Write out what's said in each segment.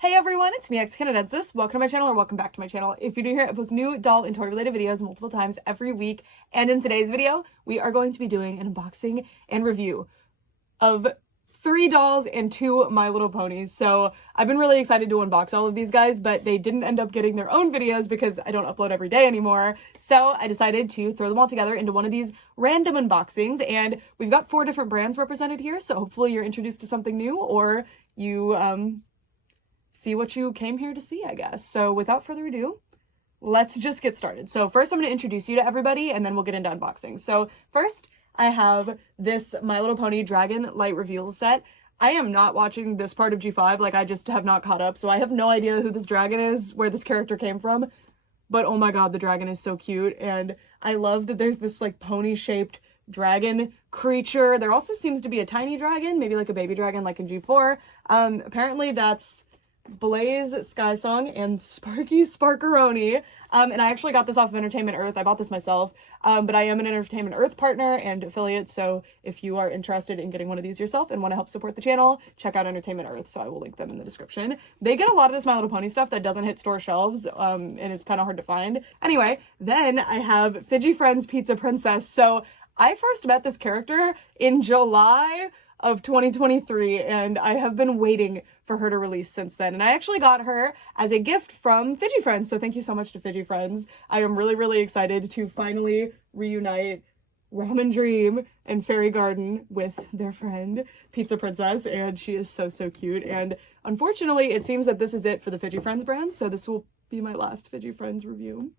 Hey everyone, it's me, Xcanadensis. Welcome to my channel, or welcome back to my channel. If you're new here, I post new doll and toy related videos multiple times every week. And in today's video, we are going to be doing an unboxing and review of 3 dolls and 2 My Little Ponies. So I've been really excited to unbox all of these guys, but they didn't end up getting their own videos because I don't upload every day anymore. So I decided to throw them all together into one of these random unboxings. And we've got 4 different brands represented here. So hopefully you're introduced to something new, or you, see what you came here to see, I guess. So without further ado, let's just get started. So first I'm going to introduce you to everybody and then we'll get into unboxing. So first I have this My Little Pony Dragon Light Reveal set. I am not watching this part of G5, like I just have not caught up, so I have no idea who this dragon is, where this character came from, but oh my god, the dragon is so cute. And I love that there's this like pony shaped dragon creature. There also seems to be a tiny dragon, maybe like a baby dragon like in G4. Apparently that's Blaize, Skysong, and Sparky Sparkeroni. And I actually got this off of Entertainment Earth. I bought this myself, but I am an Entertainment Earth partner and affiliate, so if you are interested in getting one of these yourself and want to help support the channel, check out Entertainment Earth, so I will link them in the description. They get a lot of this My Little Pony stuff that doesn't hit store shelves, and is kind of hard to find. Anyway, then I have Fidgie Friends Pizza Princess. So I first met this character in July of 2023, and I have been waiting for her to release since then. And I actually got her as a gift from Fidgie Friends, so thank you so much to Fidgie Friends. I am really, really excited to finally reunite Ramen Dream and Fairy Garden with their friend Pizza Princess, and she is so, so cute. And unfortunately, it seems that this is it for the Fidgie Friends brand, so this will be my last Fidgie Friends review.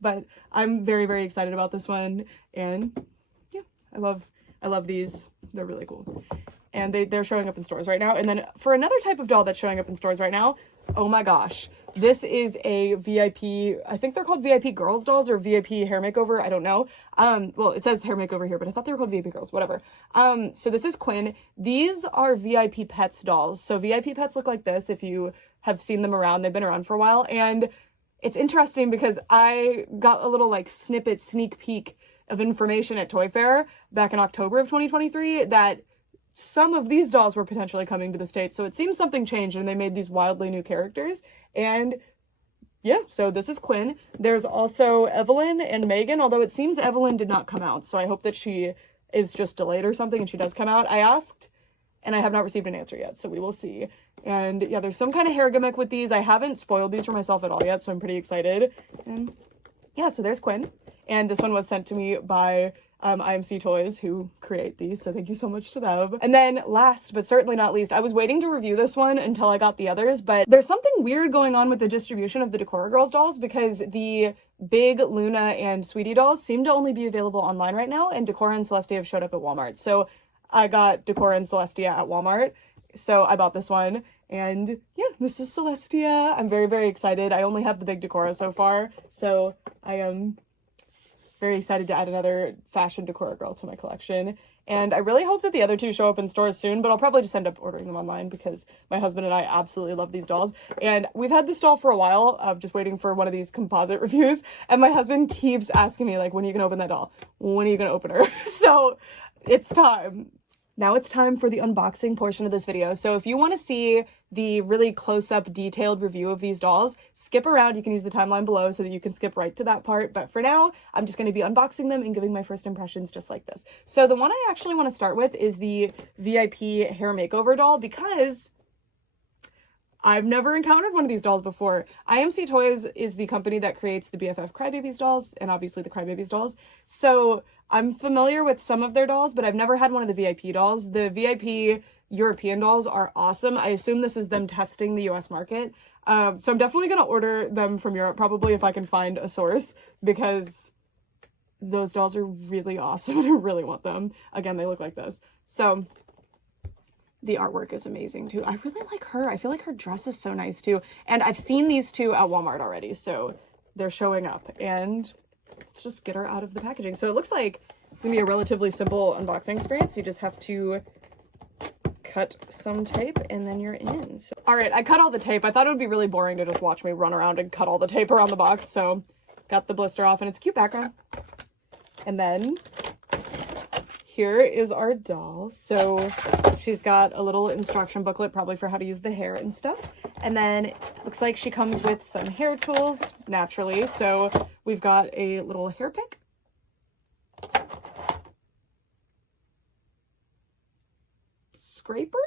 But I'm very, very excited about this one, and yeah, I love these. They're really cool. And they're showing up in stores right now. And then for another type of doll that's showing up in stores right now, oh my gosh, this is a VIP, I think they're called VIP Girlz dolls or VIP Hair Makeover, I don't know. Well, it says Hair Makeover here, but I thought they were called VIP Girls, whatever. So this is Quinn. These are VIP Pets dolls. So VIP Pets look like this if you have seen them around. They've been around for a while. And it's interesting because I got a little like sneak peek of information at Toy Fair back in October of 2023 that some of these dolls were potentially coming to the States. So it seems something changed and they made these wildly new characters. And yeah, so this is Quinn. There's also Evelyn and Megan, although it seems Evelyn did not come out. So I hope that she is just delayed or something and she does come out. I asked and I have not received an answer yet, so we will see. And yeah, there's some kind of hair gimmick with these. I haven't spoiled these for myself at all yet, so I'm pretty excited. And yeah, so there's Quinn. And this one was sent to me by IMC TOYS, who create these, so thank you so much to them. And then last, but certainly not least, I was waiting to review this one until I got the others, but there's something weird going on with the distribution of the Decora Girls dolls because the big Luna and Sweetie dolls seem to only be available online right now, and Decora and Celestia have showed up at Walmart. So I got Decora and Celestia at Walmart, so I bought this one. And yeah, this is Celestia. I'm very, very excited. I only have the big Decora so far, so I am very excited to add another fashion Decora girl to my collection. And I really hope that the other 2 show up in stores soon, but I'll probably just end up ordering them online because my husband and I absolutely love these dolls. And we've had this doll for a while, just waiting for one of these composite reviews. And my husband keeps asking me, like, when are you gonna open that doll? When are you gonna open her? So it's time. Now it's time for the unboxing portion of this video. So if you want to see the really close-up detailed review of these dolls, skip around. You can use the timeline below so that you can skip right to that part. But for now, I'm just going to be unboxing them and giving my first impressions just like this. So the one I actually want to start with is the VIP Hair Makeover doll because I've never encountered one of these dolls before. IMC TOYS is the company that creates the BFF Crybabies dolls and obviously the Crybabies dolls. So I'm familiar with some of their dolls, but I've never had one of the VIP dolls. The VIP European dolls are awesome. I assume this is them testing the US market. So I'm definitely going to order them from Europe, probably if I can find a source, because those dolls are really awesome and I really want them. Again, they look like this. So the artwork is amazing too. I really like her. I feel like her dress is so nice too. And I've seen these 2 at Walmart already, so they're showing up. And let's just get her out of the packaging. So it looks like it's gonna be a relatively simple unboxing experience. You just have to cut some tape and then you're in. So, all right, I cut all the tape. I thought it would be really boring to just watch me run around and cut all the tape around the box. So got the blister off and it's a cute background. And then here is our doll. So she's got a little instruction booklet, probably for how to use the hair and stuff. And then it looks like she comes with some hair tools, naturally. So we've got a little hair pick. Scraper?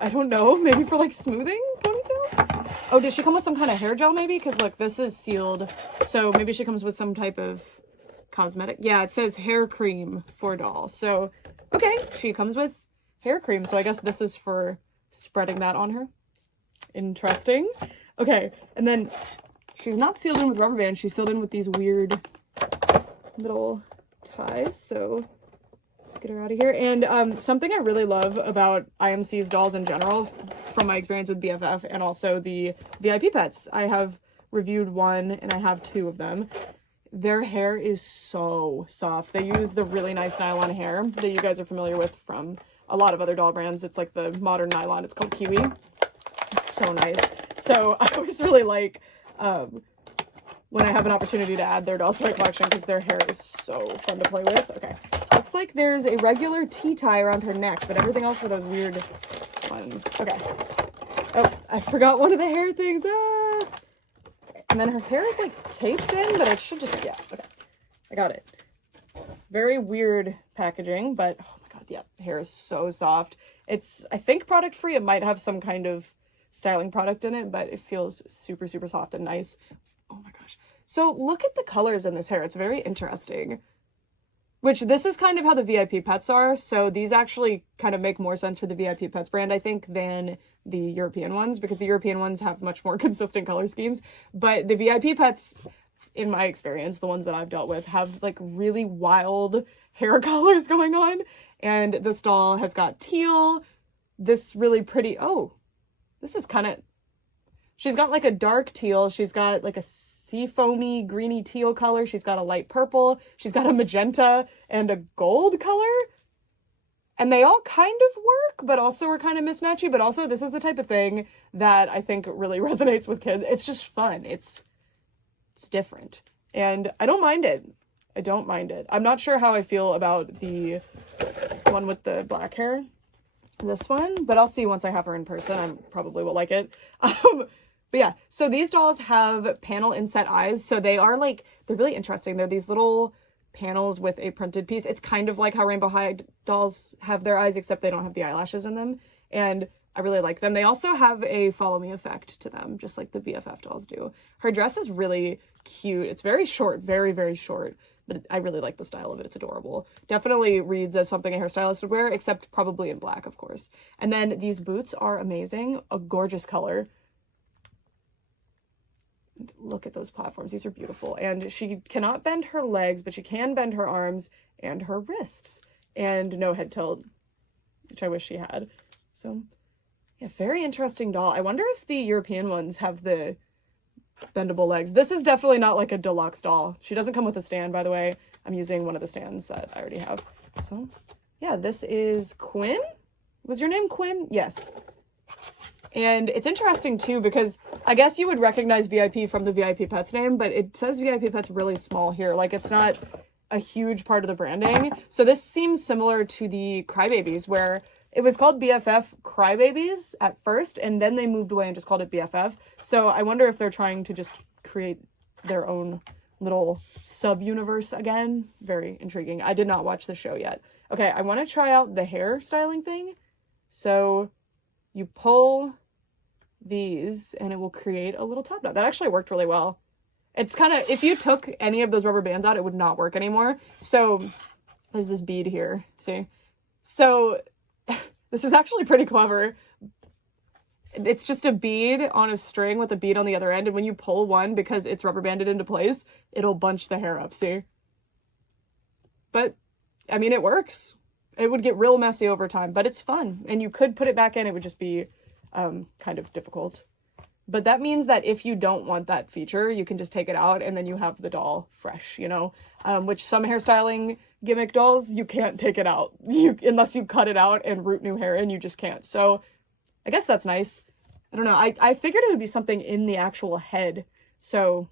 I don't know, maybe for like smoothing ponytails? Oh, does she come with some kind of hair gel maybe? Because look, this is sealed. So maybe she comes with some type of cosmetic. Yeah, it says hair cream for doll. So, okay, she comes with hair cream. So I guess this is for spreading that on her. Interesting. Okay, and then she's not sealed in with rubber bands. She's sealed in with these weird little ties. So let's get her out of here. And something I really love about IMC's dolls in general, from my experience with BFF and also the VIP pets, I have reviewed one and I have two of them. Their hair is so soft. They use the really nice nylon hair that you guys are familiar with from a lot of other doll brands. It's like the modern nylon. It's called Kiwi. It's so nice. So I always really like when I have an opportunity to add their dolls to my collection because their hair is so fun to play with. Okay. Looks like there's a regular T-tie around her neck, but everything else were those weird ones. Okay. Oh, I forgot one of the hair things. Ah! And then her hair is like taped in, but it should just, yeah, okay. I got it. Very weird packaging, but oh my god, yeah, the hair is so soft. It's, I think, product free. It might have some kind of styling product in it, but it feels super, super soft and nice. Oh my gosh. So look at the colors in this hair. It's very interesting. Which, this is kind of how the VIP pets are, so these actually kind of make more sense for the VIP pets brand, I think, than the European ones, because the European ones have much more consistent color schemes. But the VIP pets, in my experience, the ones that I've dealt with, have like really wild hair colors going on. And this doll has got teal, this really pretty, oh, this is kind of, she's got like a dark teal, she's got like a seafoamy greeny teal color, she's got a light purple, she's got a magenta and a gold color. And they all kind of work, but also are kind of mismatchy. But also, this is the type of thing that I think really resonates with kids. It's just fun. It's different. And I don't mind it. I don't mind it. I'm not sure how I feel about the one with the black hair. This one. But I'll see once I have her in person. I probably will like it. But yeah, so these dolls have panel inset eyes. So they are like, they're really interesting. They're these little panels with a printed piece. It's kind of like how Rainbow High dolls have their eyes, except they don't have the eyelashes in them. And I really like them. They also have a follow me effect to them, just like the BFF dolls do. Her dress is really cute. It's very short, very, very short, but I really like the style of it. It's adorable. Definitely reads as something a hairstylist would wear, except probably in black, of course. And then these boots are amazing. A gorgeous color. Look at those platforms. These are beautiful. And she cannot bend her legs, but she can bend her arms and her wrists. And no head tilt, which I wish she had. So, yeah, very interesting doll. I wonder if the European ones have the bendable legs. This is definitely not like a deluxe doll. She doesn't come with a stand, by the way. I'm using one of the stands that I already have. So, yeah, this is Quinn. Was your name Quinn? Yes. And it's interesting, too, because I guess you would recognize VIP from the VIP Pets name, but it says VIP Pets really small here. Like, it's not a huge part of the branding. So this seems similar to the Crybabies, where it was called BFF Crybabies at first, and then they moved away and just called it BFF. So I wonder if they're trying to just create their own little sub-universe again. Very intriguing. I did not watch the show yet. Okay, I want to try out the hair styling thing. So you pull these and it will create a little top knot. That actually worked really well. It's kind of, if you took any of those rubber bands out, it would not work anymore. So there's this bead here, see? So this is actually pretty clever. It's just a bead on a string with a bead on the other end, and when you pull one, because it's rubber banded into place, it'll bunch the hair up, see? But, I mean, it works. It would get real messy over time, but it's fun. And you could put it back in, it would just be kind of difficult. But that means that if you don't want that feature, you can just take it out and then you have the doll fresh, you know? Which some hairstyling gimmick dolls, you can't take it out. Unless you cut it out and root new hair in, you just can't. So I guess that's nice. I don't know. I figured it would be something in the actual head. So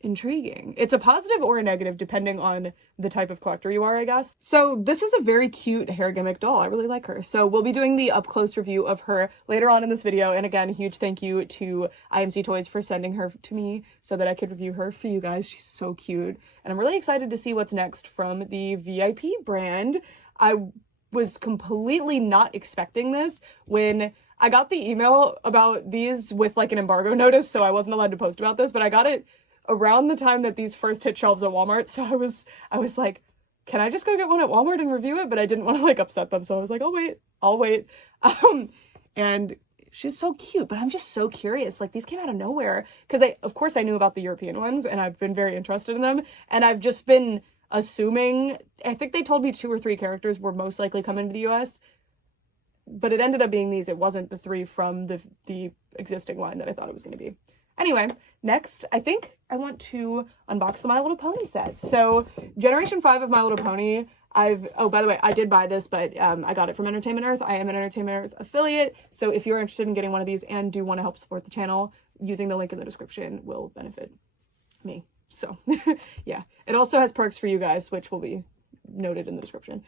intriguing. It's a positive or a negative depending on the type of collector you are, I guess. So this is a very cute hair gimmick doll. I really like her. So we'll be doing the up close review of her later on in this video. And again, huge thank you to IMC TOYS for sending her to me so that I could review her for you guys. She's so cute. And I'm really excited to see what's next from the VIP brand. I was completely not expecting this when I got the email about these with like an embargo notice, so I wasn't allowed to post about this, but I got it around the time that these first hit shelves at Walmart, so I was like, can I just go get one at Walmart and review it? But I didn't want to like upset them, so I was like, I'll wait. And she's so cute, but I'm just so curious. Like, these came out of nowhere because of course I knew about the European ones and I've been very interested in them, and I've just been assuming, I think they told me 2 or 3 characters were most likely coming to the US, but it ended up being these. It wasn't the 3 from the existing line that I thought it was going to be. Anyway, next, I think I want to unbox the My Little Pony set. So, Generation 5 of My Little Pony, oh, by the way, I did buy this, but I got it from Entertainment Earth. I am an Entertainment Earth affiliate, so if you're interested in getting one of these and do want to help support the channel, using the link in the description will benefit me. So, yeah. It also has perks for you guys, which will be noted in the description.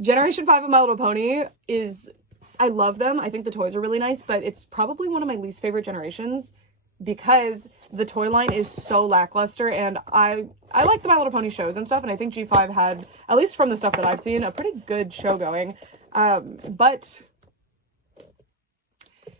Generation 5 of My Little Pony is... I love them. I think the toys are really nice, but it's probably one of my least favorite generations because the toy line is so lackluster, and I like the My Little Pony shows and stuff, and I think G5 had, at least from the stuff that I've seen, a pretty good show going. But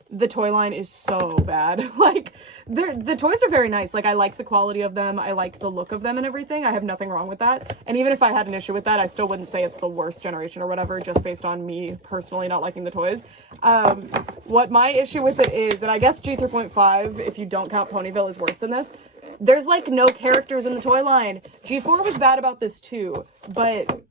the toy line is so bad. Like, the toys are very nice. Like, I like the quality of them. I like the look of them and everything. I have nothing wrong with that. And even if I had an issue with that, I still wouldn't say it's the worst generation or whatever, just based on me personally not liking the toys. What my issue with it is, and I guess G 3.5, if you don't count Ponyville, is worse than this. There's, like, no characters in the toy line. G4 was bad about this too, but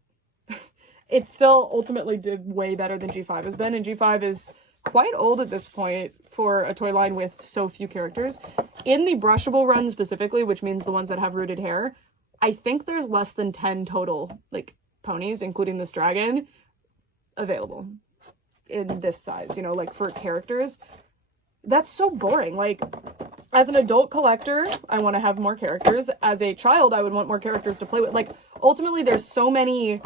it still ultimately did way better than G5 has been, and G5 is quite old at this point for a toy line with so few characters. In the brushable run specifically, which means the ones that have rooted hair, I think there's less than 10 total, like, ponies, including this dragon, available in this size, you know, like, for characters. That's so boring. Like, as an adult collector, I want to have more characters. As a child, I would want more characters to play with. Like, ultimately, there's so many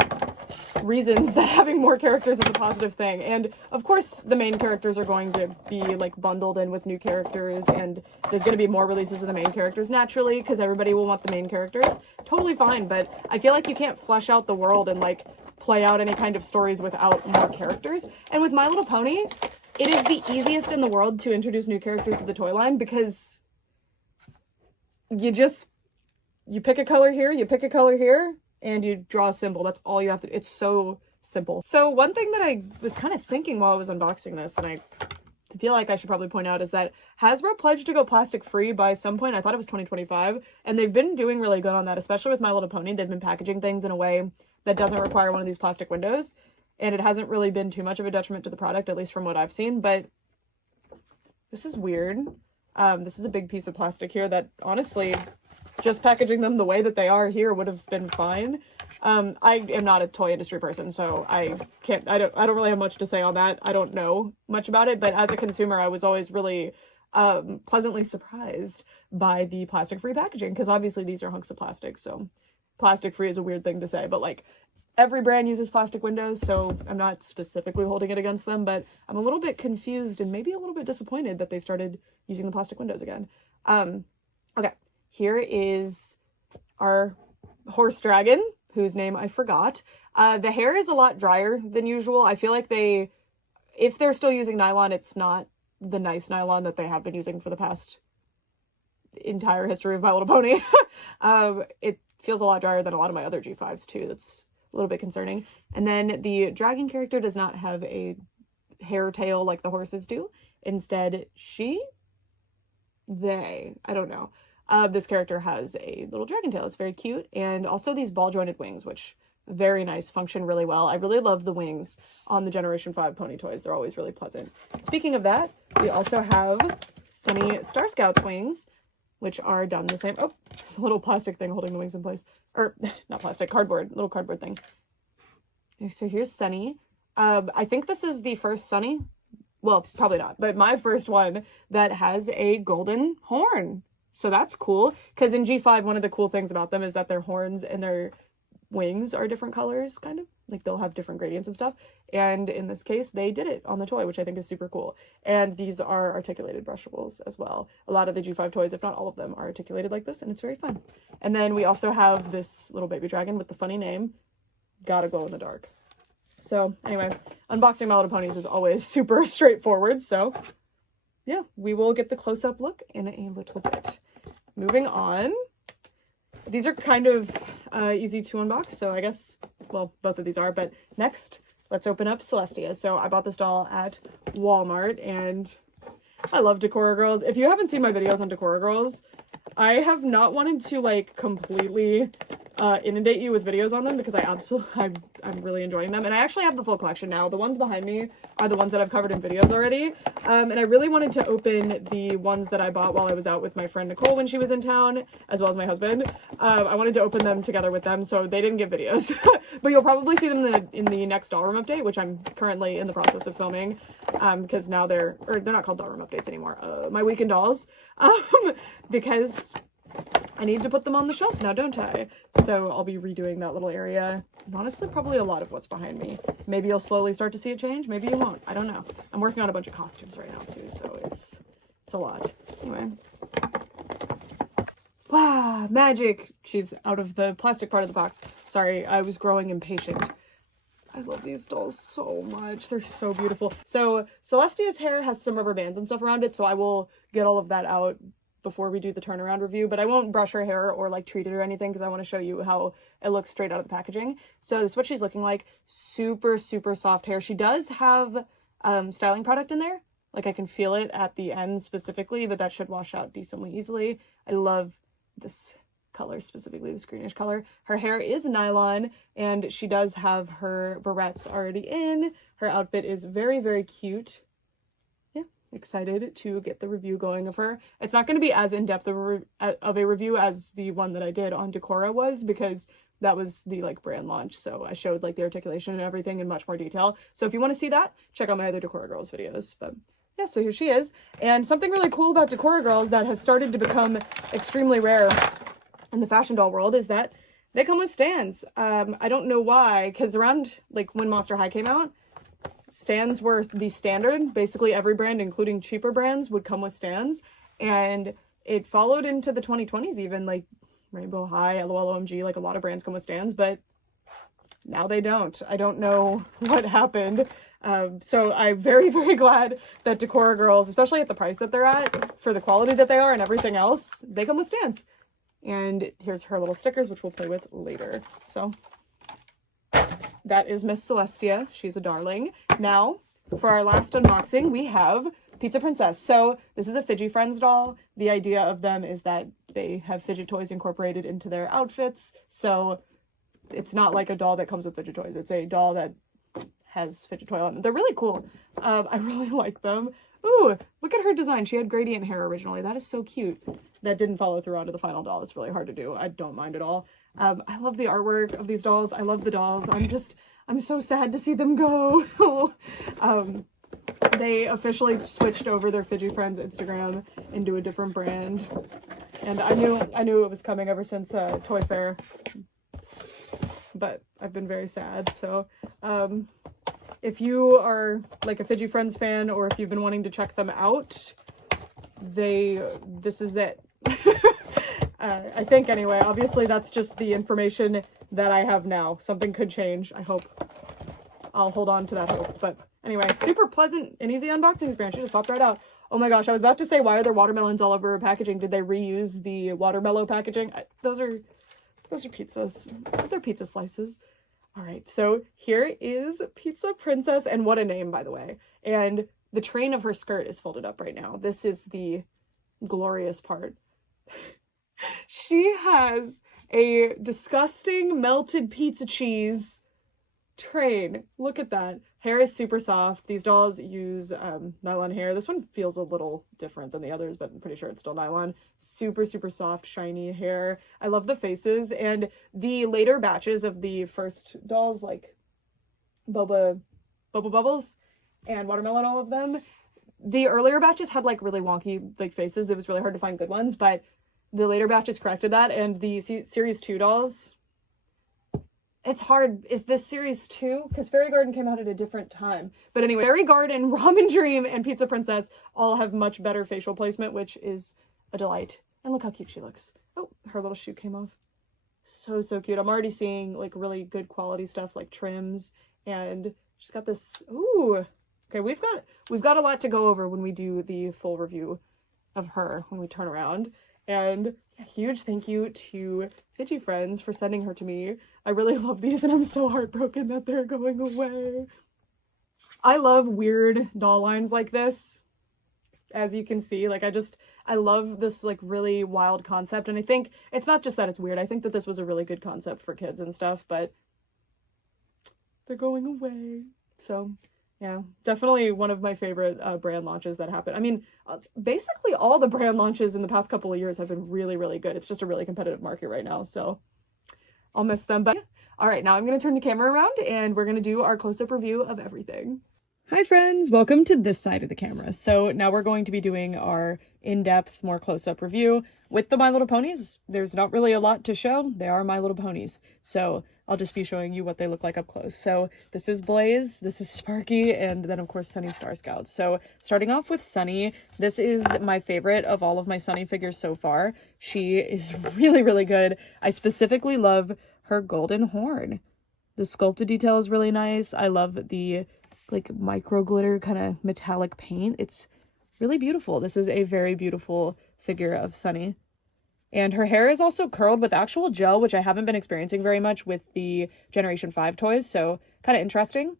reasons that having more characters is a positive thing. And, of course, the main characters are going to be, like, bundled in with new characters, and there's going to be more releases of the main characters, naturally, because everybody will want the main characters. Totally fine, but I feel like you can't flesh out the world and, like, play out any kind of stories without more characters. And with My Little Pony, it is the easiest in the world to introduce new characters to the toy line because you pick a color here, you pick a color here, and you draw a symbol. That's all you have to. It's so simple. So one thing that I was kind of thinking while I was unboxing this, and I feel like I should probably point out, is that Hasbro pledged to go plastic free by some point. I thought it was 2025, and they've been doing really good on that, especially with My Little Pony. They've been packaging things in a way that doesn't require one of these plastic windows, and it hasn't really been too much of a detriment to the product, at least from what I've seen. But this is weird. This is a big piece of plastic here that, honestly, just packaging them the way that they are here would have been fine. I am not a toy industry person, so I don't really have much to say on that. I don't know much about it, but as a consumer, I was always really pleasantly surprised by the plastic-free packaging, because obviously these are hunks of plastic, so plastic-free is a weird thing to say, but, like, every brand uses plastic windows, so I'm not specifically holding it against them, but I'm a little bit confused and maybe a little bit disappointed that they started using the plastic windows again. Okay, here is our horse dragon, whose name I forgot. The hair is a lot drier than usual. I feel like if they're still using nylon, it's not the nice nylon that they have been using for the past entire history of My Little Pony. It feels a lot drier than a lot of my other G5s too. That's a little bit concerning. And then the dragon character does not have a hair tail like the horses do. Instead, I don't know. This character has a little dragon tail. It's very cute. And also these ball jointed wings, which very nice, function really well. I really love the wings on the Generation 5 pony toys. They're always really pleasant. Speaking of that, we also have Sunny Starscout's wings, which are done the same. Oh, it's a little plastic thing holding the wings in place. Or, not plastic, cardboard, little cardboard thing. So here's Sunny. I think this is the first Sunny. Well, probably not, but my first one that has a golden horn. So that's cool, because in G5, one of the cool things about them is that their horns and their wings are different colors, kind of. Like, they'll have different gradients and stuff. And in this case, they did it on the toy, which I think is super cool. And these are articulated brushables as well. A lot of the G5 toys, if not all of them, are articulated like this, and it's very fun. And then we also have this little baby dragon with the funny name, Gotta Glow in the Dark. So anyway, unboxing My Little Ponies is always super straightforward. So yeah, we will get the close-up look in a little bit. Moving on. These are kind of easy to unbox, so I guess, well, both of these are, but next, let's open up Celestia. So I bought this doll at Walmart, and I love Decora Girlz. If you haven't seen my videos on Decora Girlz, I have not wanted to, like, completely inundate you with videos on them, because I'm really enjoying them. And I actually have the full collection now. The ones behind me are the ones that I've covered in videos already. And I really wanted to open the ones that I bought while I was out with my friend Nicole when she was in town, as well as my husband. I wanted to open them together with them, so they didn't get videos. But you'll probably see them in the next doll room update, which I'm currently in the process of filming, because now they're not called doll room updates anymore. My weekend dolls, because I need to put them on the shelf now, don't I? So I'll be redoing that little area. And honestly, probably a lot of what's behind me. Maybe you'll slowly start to see it change. Maybe you won't. I don't know. I'm working on a bunch of costumes right now too, so it's a lot. Anyway. Wow, magic. She's out of the plastic part of the box. Sorry, I was growing impatient. I love these dolls so much. They're so beautiful. So Celestia's hair has some rubber bands and stuff around it, so I will get all of that out before we do the turnaround review, but I won't brush her hair or like treat it or anything, because I want to show you how it looks straight out of the packaging. So this is what she's looking like. Super, super soft hair. She does have styling product in there. Like, I can feel it at the end specifically, but that should wash out decently easily. I love this color, specifically this greenish color. Her hair is nylon, and she does have her barrettes already in. Her outfit is very, very cute. Excited to get the review going of her. It's not going to be as in-depth of a review as the one that I did on Decora was, because that was the like brand launch, so I showed like the articulation and everything in much more detail. So if you want to see that, check out my other Decora Girlz videos. But yeah, so here she is. And something really cool about Decora Girlz that has started to become extremely rare in the fashion doll world is that they come with stands. I don't know why, because around like when Monster High came out, stands were the standard. Basically every brand, including cheaper brands, would come with stands, and it followed into the 2020s even, like Rainbow High, LOL, like a lot of brands come with stands, but now they don't. I don't know what happened. So I'm very, very glad that Decora Girlz, especially at the price that they're at, for the quality that they are and everything else, they come with stands. And here's her little stickers, which we'll play with later. So that is Miss Celestia. She's a darling. Now, for our last unboxing, we have Pizza Princess. So this is a Fidgie Friends doll. The idea of them is that they have fidget toys incorporated into their outfits. So it's not like a doll that comes with fidget toys. It's a doll that has fidget toy on them. They're really cool. I really like them. Ooh, look at her design. She had gradient hair originally. That is so cute. That didn't follow through onto the final doll. It's really hard to do. I don't mind at all. I love the artwork of these dolls. I love the dolls. I'm so sad to see them go. They officially switched over their Fidgie Friends Instagram into a different brand. And I knew it was coming ever since Toy Fair. But I've been very sad. So if you are like a Fidgie Friends fan, or if you've been wanting to check them out, this is it. I think anyway. Obviously that's just the information that I have now. Something could change. I hope. I'll hold on to that hope. But anyway, super pleasant and easy unboxing experience. She just popped right out. Oh my gosh, I was about to say, why are there watermelons all over her packaging? Did they reuse the watermelon packaging? Those are pizzas. They're pizza slices. All right, so here is Pizza Princess, and what a name, by the way. And the train of her skirt is folded up right now. This is the glorious part. She has a disgusting melted pizza cheese train. Look at that. Hair is super soft. These dolls use nylon hair. This one feels a little different than the others, but I'm pretty sure it's still nylon. Super, super soft, shiny hair. I love the faces. And the later batches of the first dolls, like Boba Bubbles and Watermelon, all of them, the earlier batches had like really wonky like faces. It was really hard to find good ones, but the later batches corrected that, and the series 2 dolls, it's hard. Is this series 2? Because Fairy Garden came out at a different time. But anyway, Fairy Garden, Ramen Dream, and Pizza Princess all have much better facial placement, which is a delight. And look how cute she looks. Oh, her little shoe came off. So, so cute. I'm already seeing like really good quality stuff like trims, and she's got this, ooh. Okay, we've got a lot to go over when we do the full review of her when we turn around. And a huge thank you to Fidgie Friends for sending her to me. I really love these, and I'm so heartbroken that they're going away. I love weird doll lines like this. As you can see, like I love this like really wild concept, and I think it's not just that it's weird. I think that this was a really good concept for kids and stuff, but they're going away. So yeah, definitely one of my favorite brand launches that happened. I mean, basically all the brand launches in the past couple of years have been really, really good. It's just a really competitive market right now, so I'll miss them. But all right, now I'm going to turn the camera around and we're going to do our close-up review of everything. Hi friends, welcome to this side of the camera. So now we're going to be doing our in-depth, more close-up review with the My Little Ponies. There's not really a lot to show. They are My Little Ponies. So I'll just be showing you what they look like up close. So this is Blaize, this is Sparky, and then of course Sunny Starscout. So starting off with Sunny, this is my favorite of all of my Sunny figures so far. She is really, really good. I specifically love her golden horn. The sculpted detail is really nice. I love the like micro glitter kind of metallic paint. It's really beautiful. This is a very beautiful figure of Sunny. And her hair is also curled with actual gel, which I haven't been experiencing very much with the Generation 5 toys, so kind of interesting.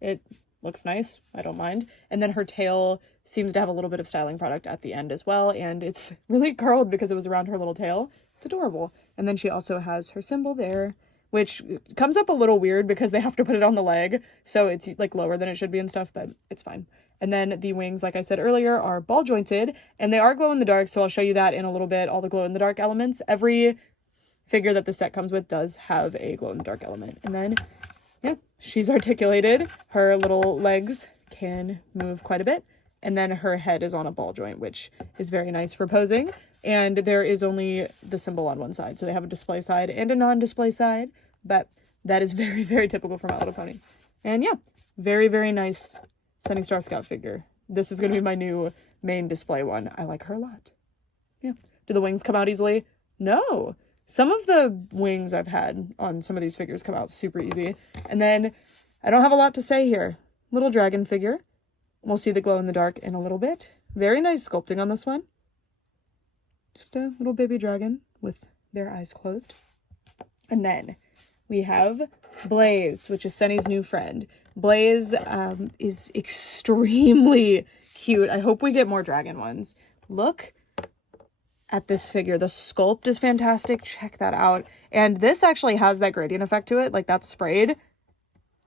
It looks nice. I don't mind. And then her tail seems to have a little bit of styling product at the end as well, and it's really curled because it was around her little tail. It's adorable. And then she also has her symbol there, which comes up a little weird because they have to put it on the leg, so it's like lower than it should be and stuff, but it's fine. And then the wings, like I said earlier, are ball jointed, and they are glow in the dark, so I'll show you that in a little bit, all the glow in the dark elements. Every figure that the set comes with does have a glow in the dark element. And then, yeah, she's articulated. Her little legs can move quite a bit, and then her head is on a ball joint, which is very nice for posing. And there is only the symbol on one side, so they have a display side and a non-display side, but that is very, very typical for My Little Pony. And yeah, very, very nice Sunny Starscout figure. This is going to be my new main display one. I like her a lot. Yeah. Do the wings come out easily? No. Some of the wings I've had on some of these figures come out super easy. And then I don't have a lot to say here. Little dragon figure. We'll see the glow in the dark in a little bit. Very nice sculpting on this one. Just a little baby dragon with their eyes closed. And then we have Blaize, which is Sunny's new friend. Blaize is extremely cute. I hope we get more dragon ones. Look at this figure. The sculpt is fantastic. Check that out. And this actually has that gradient effect to it, like that's sprayed.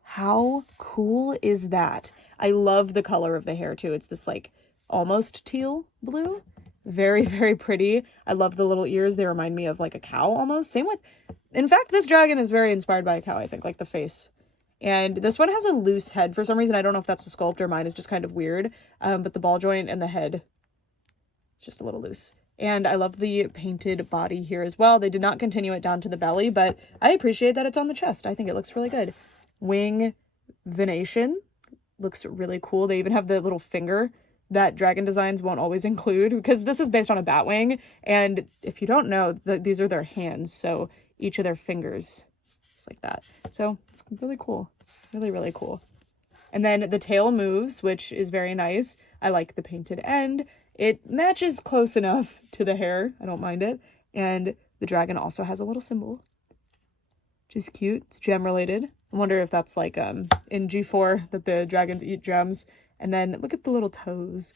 How cool is that? I love the color of the hair too. It's this like almost teal blue. Very, very pretty. I love the little ears. They remind me of like a cow almost. Same with, in fact, this dragon is very inspired by a cow, I think, like the face. And this one has a loose head for some reason. I don't know if that's a sculpt or mine is just kind of weird. But the ball joint and the head, it's just a little loose. And I love the painted body here as well. They did not continue it down to the belly, but I appreciate that it's on the chest. I think it looks really good. Wing venation looks really cool. They even have the little finger that dragon designs won't always include, because this is based on a bat wing. And if you don't know, these are their hands. So each of their fingers is like that. So it's really cool. Really, really cool. And then the tail moves, which is very nice. I like the painted end. It matches close enough to the hair. I don't mind it. And the dragon also has a little symbol, which is cute. It's gem related. I wonder if that's like in G4 that the dragons eat gems. And then look at the little toes.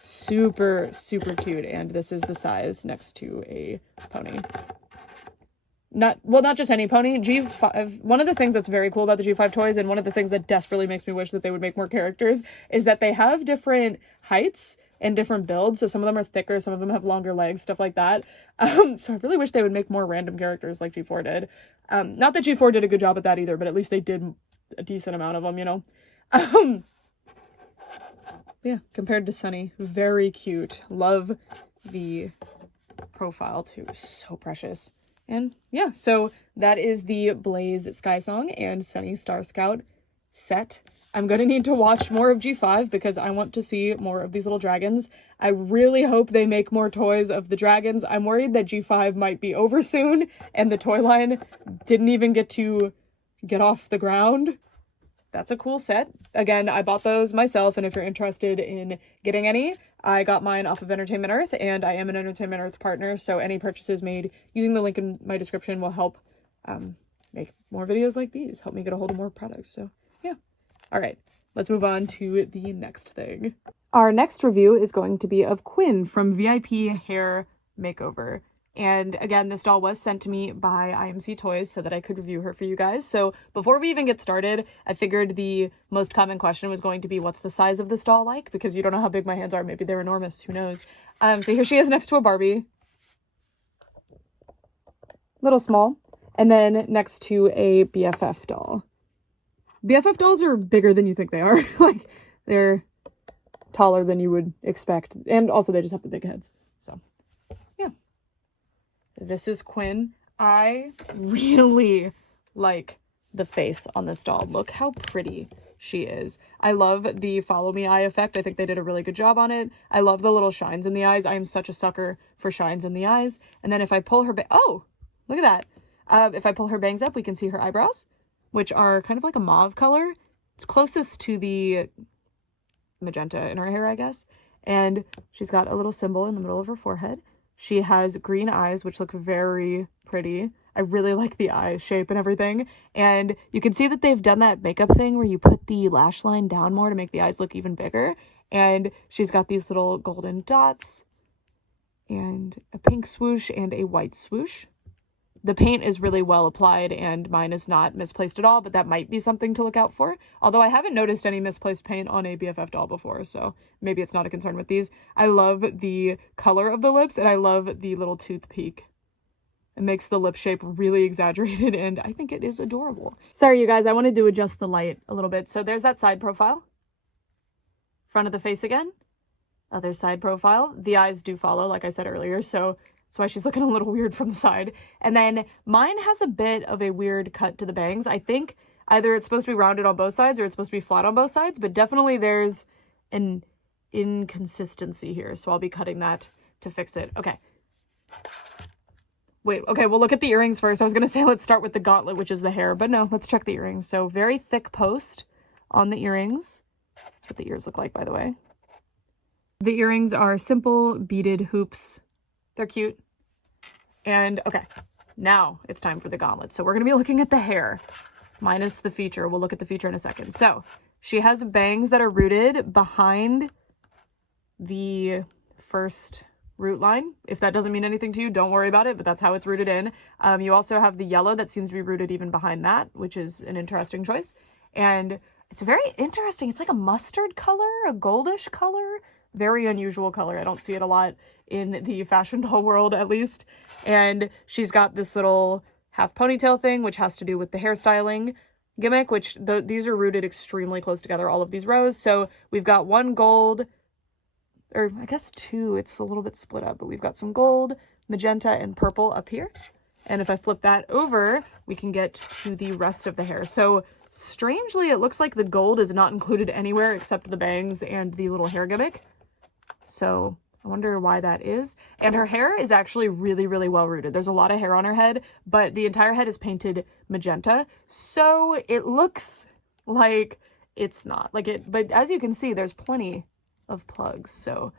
Super, super cute. And this is the size next to a pony. Not just any pony. G5, one of the things that's very cool about the G5 toys, and one of the things that desperately makes me wish that they would make more characters, is that they have different heights and different builds. So some of them are thicker, some of them have longer legs, stuff like that. So I really wish they would make more random characters like G4 did. Not that G4 did a good job at that either, but at least they did a decent amount of them, you know? Yeah, compared to Sunny, very cute. Love the profile too. So precious. And yeah, so that is the Blaize Skysong and Sunny Starscout set. I'm gonna need to watch more of G5 because I want to see more of these little dragons. I really hope they make more toys of the dragons. I'm worried that G5 might be over soon and the toy line didn't even get off the ground. That's a cool set. Again, I bought those myself, and if you're interested in getting any, I got mine off of Entertainment Earth, and I am an Entertainment Earth partner, so any purchases made using the link in my description will help make more videos like these, help me get a hold of more products. So yeah. All right, let's move on to the next thing. Our next review is going to be of Quinn from VIP Hair Makeover. And again, this doll was sent to me by IMC TOYS so that I could review her for you guys. So before we even get started, I figured the most common question was going to be, what's the size of this doll like? Because you don't know how big my hands are. Maybe they're enormous. Who knows? So here she is next to a Barbie. Little small. And then next to a BFF doll. BFF dolls are bigger than you think they are. Like, they're taller than you would expect. And also they just have the big heads. So yeah. This is Quinn. I really like the face on this doll. Look how pretty she is. I love the follow me eye effect. I think they did a really good job on it. I love the little shines in the eyes. I am such a sucker for shines in the eyes. And then if I pull her oh, look at that. If I pull her bangs up, we can see her eyebrows, which are kind of like a mauve color. It's closest to the magenta in her hair, I guess. And she's got a little symbol in the middle of her forehead. She has green eyes, which look very pretty. I really like the eye shape and everything. And you can see that they've done that makeup thing where you put the lash line down more to make the eyes look even bigger. And she's got these little golden dots and a pink swoosh and a white swoosh. The paint is really well applied and mine is not misplaced at all, but that might be something to look out for. Although I haven't noticed any misplaced paint on a BFF doll before, so maybe it's not a concern with these. I love the color of the lips and I love the little tooth peak. It makes the lip shape really exaggerated and I think it is adorable. Sorry, you guys, I wanted to adjust the light a little bit. So there's that side profile. Front of the face again. Other side profile. The eyes do follow, like I said earlier, so that's why she's looking a little weird from the side. And then mine has a bit of a weird cut to the bangs. I think either it's supposed to be rounded on both sides or it's supposed to be flat on both sides, but definitely there's an inconsistency here. So I'll be cutting that to fix it. Okay. Wait, okay, we'll look at the earrings first. I was going to say let's start with the gauntlet, which is the hair, but no, let's check the earrings. So very thick post on the earrings. That's what the ears look like, by the way. The earrings are simple beaded hoops. They're cute. And okay, now it's time for the gauntlet. So we're going to be looking at the hair minus the feature. We'll look at the feature in a second. So she has bangs that are rooted behind the first root line. If that doesn't mean anything to you, don't worry about it, but that's how it's rooted in. You also have the yellow that seems to be rooted even behind that, which is an interesting choice. And it's very interesting. It's like a mustard color, a goldish color. Very unusual color. I don't see it a lot in the fashion doll world, at least. And she's got this little half ponytail thing, which has to do with the hairstyling gimmick, which these are rooted extremely close together, all of these rows. So we've got one gold, or I guess two. It's a little bit split up, but we've got some gold, magenta, and purple up here. And if I flip that over, we can get to the rest of the hair. So strangely, it looks like the gold is not included anywhere except the bangs and the little hair gimmick. So I wonder why that is. And her hair is actually really, really well rooted. There's a lot of hair on her head, but the entire head is painted magenta. So it looks like it's not like it, but as you can see, there's plenty of plugs. So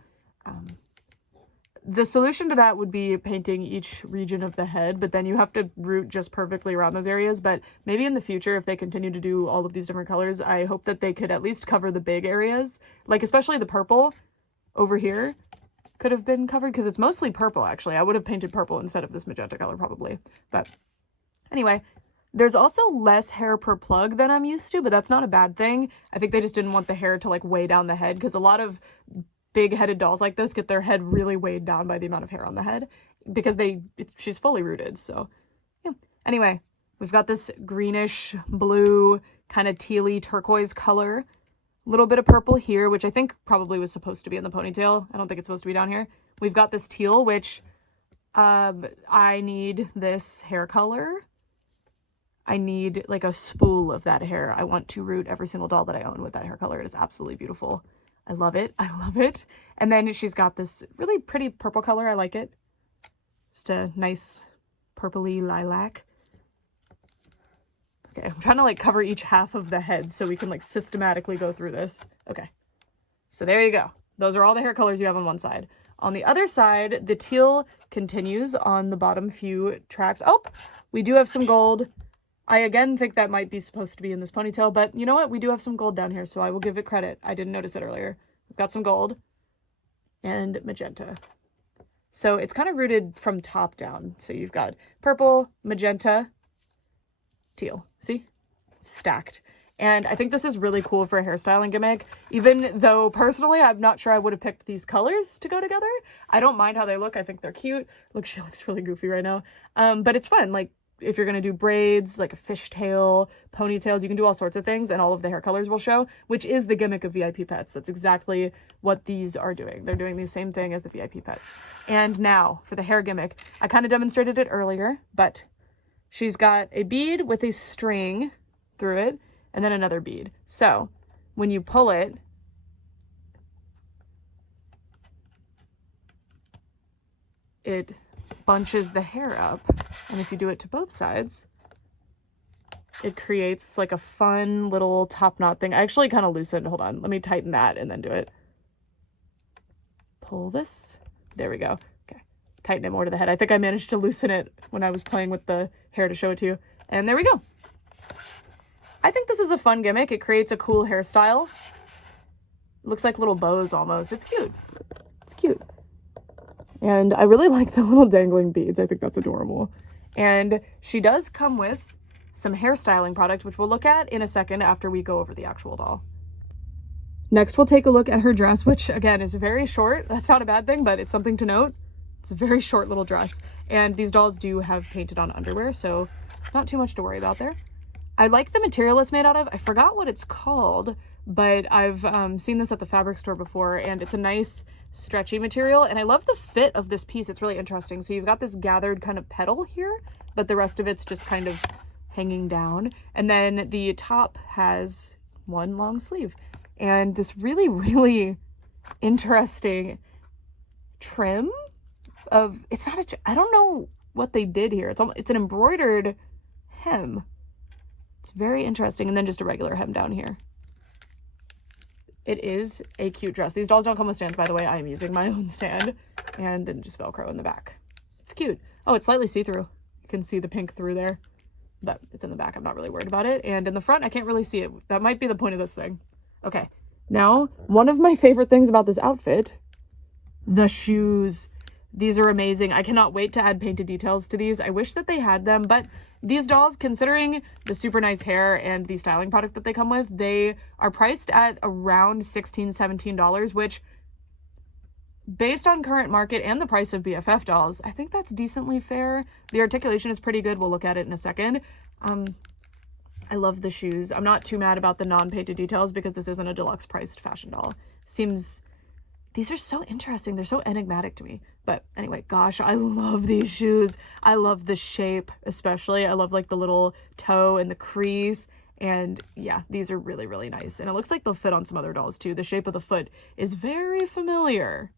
the solution to that would be painting each region of the head, but then you have to root just perfectly around those areas. But maybe in the future, if they continue to do all of these different colors, I hope that they could at least cover the big areas, like especially the purple over here could have been covered because it's mostly purple. Actually, I would have painted purple instead of this magenta color probably. But anyway, there's also less hair per plug than I'm used to, but that's not a bad thing. I think they just didn't want the hair to like weigh down the head, because a lot of big headed dolls like this get their head really weighed down by the amount of hair on the head because she's fully rooted. So yeah. Anyway, we've got this greenish blue kind of tealy turquoise color. A little bit of purple here, which I think probably was supposed to be in the ponytail. I don't think it's supposed to be down here. We've got this teal, which I need this hair color. I need like a spool of that hair. I want to root every single doll that I own with that hair color. It is absolutely beautiful. I love it. I love it. And then she's got this really pretty purple color. I like it. Just a nice purpley lilac. Okay, I'm trying to like cover each half of the head so we can like systematically go through this. Okay, so there you go. Those are all the hair colors you have on one side. On the other side, the teal continues on the bottom few tracks. Oh, we do have some gold. I again think that might be supposed to be in this ponytail, but you know what? We do have some gold down here, so I will give it credit. I didn't notice it earlier. We've got some gold and magenta. So it's kind of rooted from top down. So you've got purple, magenta, teal. See? Stacked. And I think this is really cool for a hairstyling gimmick, even though personally I'm not sure I would have picked these colors to go together. I don't mind how they look. I think they're cute. Look, she looks really goofy right now. But it's fun. Like, if you're going to do braids, like a fishtail, ponytails, you can do all sorts of things, and all of the hair colors will show, which is the gimmick of VIP Pets. That's exactly what these are doing. They're doing the same thing as the VIP Pets. And now for the hair gimmick. I kind of demonstrated it earlier, but she's got a bead with a string through it, and then another bead. So when you pull it, it bunches the hair up, and if you do it to both sides, it creates like a fun little top knot thing. I actually kind of loosened. Hold on, let me tighten that and then do it. Pull this. There we go. Okay, tighten it more to the head. I think I managed to loosen it when I was playing with the hair to show it to you, and there we go. I think this is a fun gimmick. It creates a cool hairstyle. It looks like little bows almost. It's cute. It's cute. And I really like the little dangling beads. I think that's adorable. And she does come with some hairstyling product, which we'll look at in a second after we go over the actual doll. Next, we'll take a look at her dress, which again is very short. That's not a bad thing, but it's something to note. It's a very short little dress. And these dolls do have painted on underwear, so not too much to worry about there. I like the material it's made out of. I forgot what it's called, but I've seen this at the fabric store before, and it's a nice stretchy material, and I love the fit of this piece. It's really interesting. So you've got this gathered kind of petal here, but the rest of it's just kind of hanging down, and then the top has one long sleeve and this really, really interesting trim of, it's not a, I don't know what they did here. It's an embroidered hem. It's very interesting, and then just a regular hem down here. It is a cute dress. These dolls don't come with stands, by the way. I am using my own stand, and then just Velcro in the back. It's cute. Oh, it's slightly see-through. You can see the pink through there, but it's in the back. I'm not really worried about it. And in the front, I can't really see it. That might be the point of this thing. Okay, now, one of my favorite things about this outfit, the shoes. These are amazing. I cannot wait to add painted details to these. I wish that they had them, but these dolls, considering the super nice hair and the styling product that they come with, they are priced at around $16, $17, which, based on current market and the price of BFF dolls, I think that's decently fair. The articulation is pretty good. We'll look at it in a second. I love the shoes. I'm not too mad about the non-painted details because this isn't a deluxe priced fashion doll. These are so interesting. They're so enigmatic to me. But anyway, gosh, I love these shoes. I love the shape, especially. I love like the little toe and the crease. And yeah, these are really, really nice. And it looks like they'll fit on some other dolls too. The shape of the foot is very familiar.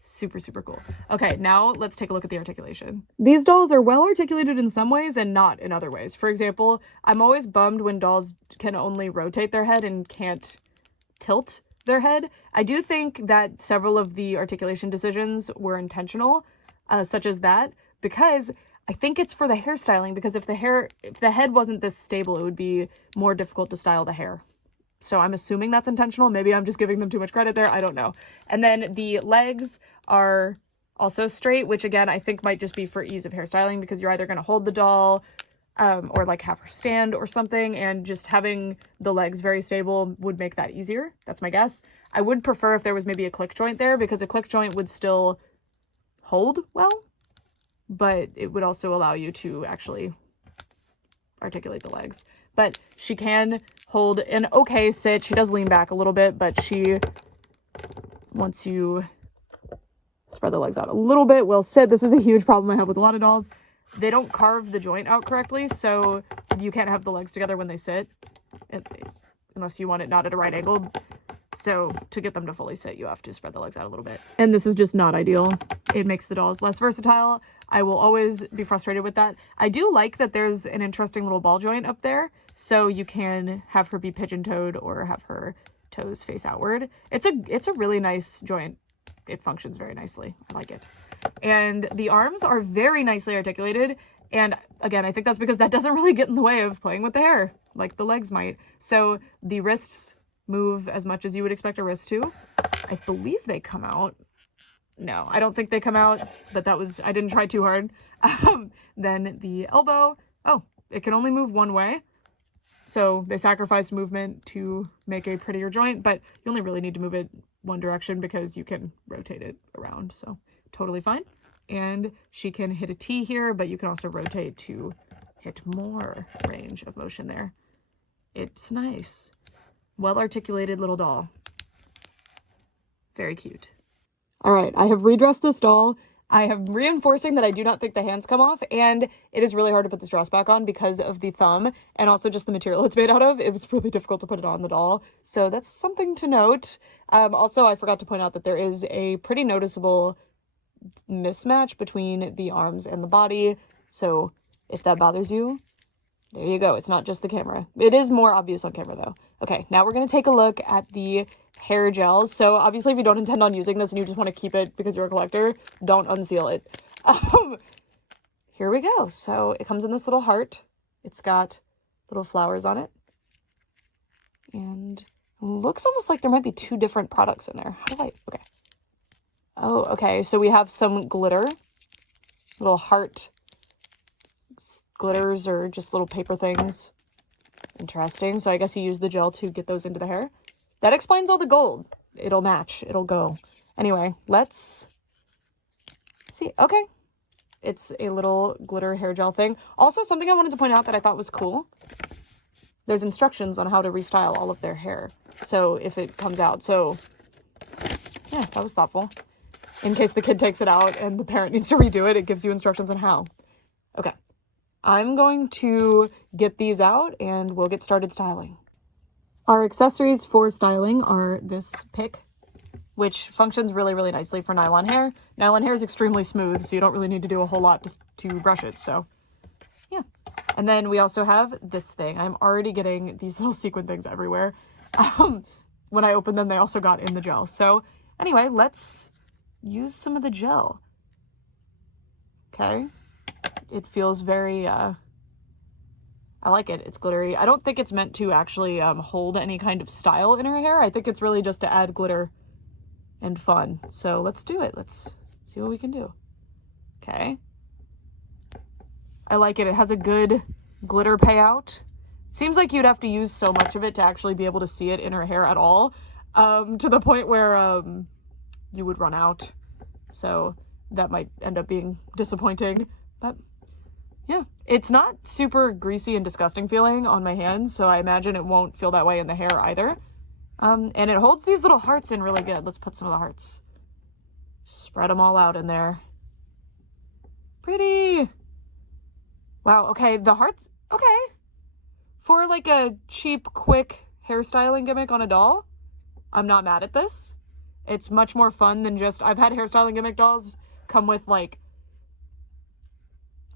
Super, super cool. Okay, now let's take a look at the articulation. These dolls are well articulated in some ways and not in other ways. For example, I'm always bummed when dolls can only rotate their head and can't tilt their head. I do think that several of the articulation decisions were intentional, such as that, because I think it's for the hairstyling, because if the head wasn't this stable, it would be more difficult to style the hair. So I'm assuming that's intentional. Maybe I'm just giving them too much credit there. I don't know. And then the legs are also straight, which again, I think might just be for ease of hairstyling, because you're either going to hold the doll or like have her stand or something, and just having the legs very stable would make that easier. That's my guess. I would prefer if there was maybe a click joint there, because a click joint would still hold well, but it would also allow you to actually articulate the legs. But she can hold an okay sit. She does lean back a little bit, but she, once you spread the legs out a little bit, will sit. This is a huge problem I have with a lot of dolls. They don't carve the joint out correctly, so you can't have the legs together when they sit, unless you want it not at a right angle. So to get them to fully sit, you have to spread the legs out a little bit. And this is just not ideal. It makes the dolls less versatile. I will always be frustrated with that. I do like that there's an interesting little ball joint up there, so you can have her be pigeon-toed or have her toes face outward. It's a really nice joint. It functions very nicely. I like it. And the arms are very nicely articulated. And again, I think that's because that doesn't really get in the way of playing with the hair like the legs might. So the wrists move as much as you would expect a wrist to. I believe they come out. No, I don't think they come out, but I didn't try too hard. Then the elbow, oh, it can only move one way. So they sacrificed movement to make a prettier joint, but you only really need to move it one direction because you can rotate it around. So totally fine. And she can hit a T here, but you can also rotate to hit more range of motion there. It's nice. Well-articulated little doll. Very cute. All right, I have redressed this doll. I am reinforcing that I do not think the hands come off, and it is really hard to put this dress back on because of the thumb and also just the material it's made out of. It was really difficult to put it on the doll, so that's something to note. Also, I forgot to point out that there is a pretty noticeable mismatch between the arms and the body, so if that bothers you, there you go. It's not just the camera. It is more obvious on camera though. Okay, now we're going to take a look at the hair gels. So obviously if you don't intend on using this and you just want to keep it because you're a collector, don't unseal it. Here we go. So it comes in this little heart. It's got little flowers on it. And it looks almost like there might be two different products in there. Okay. Oh, okay. So we have some glitter, little heart glitters or just little paper things. Interesting. So I guess you use the gel to get those into the hair. That explains all the gold. It'll match. It'll go. Anyway, let's see. Okay. It's a little glitter hair gel thing. Also, something I wanted to point out that I thought was cool. There's instructions on how to restyle all of their hair. So if it comes out. So yeah, that was thoughtful. In case the kid takes it out and the parent needs to redo it, it gives you instructions on how. Okay. I'm going to get these out and we'll get started styling. Our accessories for styling are this pick, which functions really, really nicely for nylon hair. Nylon hair is extremely smooth, so you don't really need to do a whole lot to brush it, so yeah. And then we also have this thing. I'm already getting these little sequin things everywhere. When I opened them, they also got in the gel. So anyway, let's use some of the gel. Okay. It feels very, I like it. It's glittery. I don't think it's meant to actually hold any kind of style in her hair. I think it's really just to add glitter and fun. So let's do it. Let's see what we can do. Okay. I like it. It has a good glitter payout. Seems like you'd have to use so much of it to actually be able to see it in her hair at all, to the point where you would run out. So that might end up being disappointing. But yeah, it's not super greasy and disgusting feeling on my hands, so I imagine it won't feel that way in the hair either. And it holds these little hearts in really good. Let's put some of the hearts. Spread them all out in there. Pretty. Wow, okay, the hearts, okay. For like a cheap, quick hairstyling gimmick on a doll, I'm not mad at this. It's much more fun than just, I've had hairstyling gimmick dolls come with like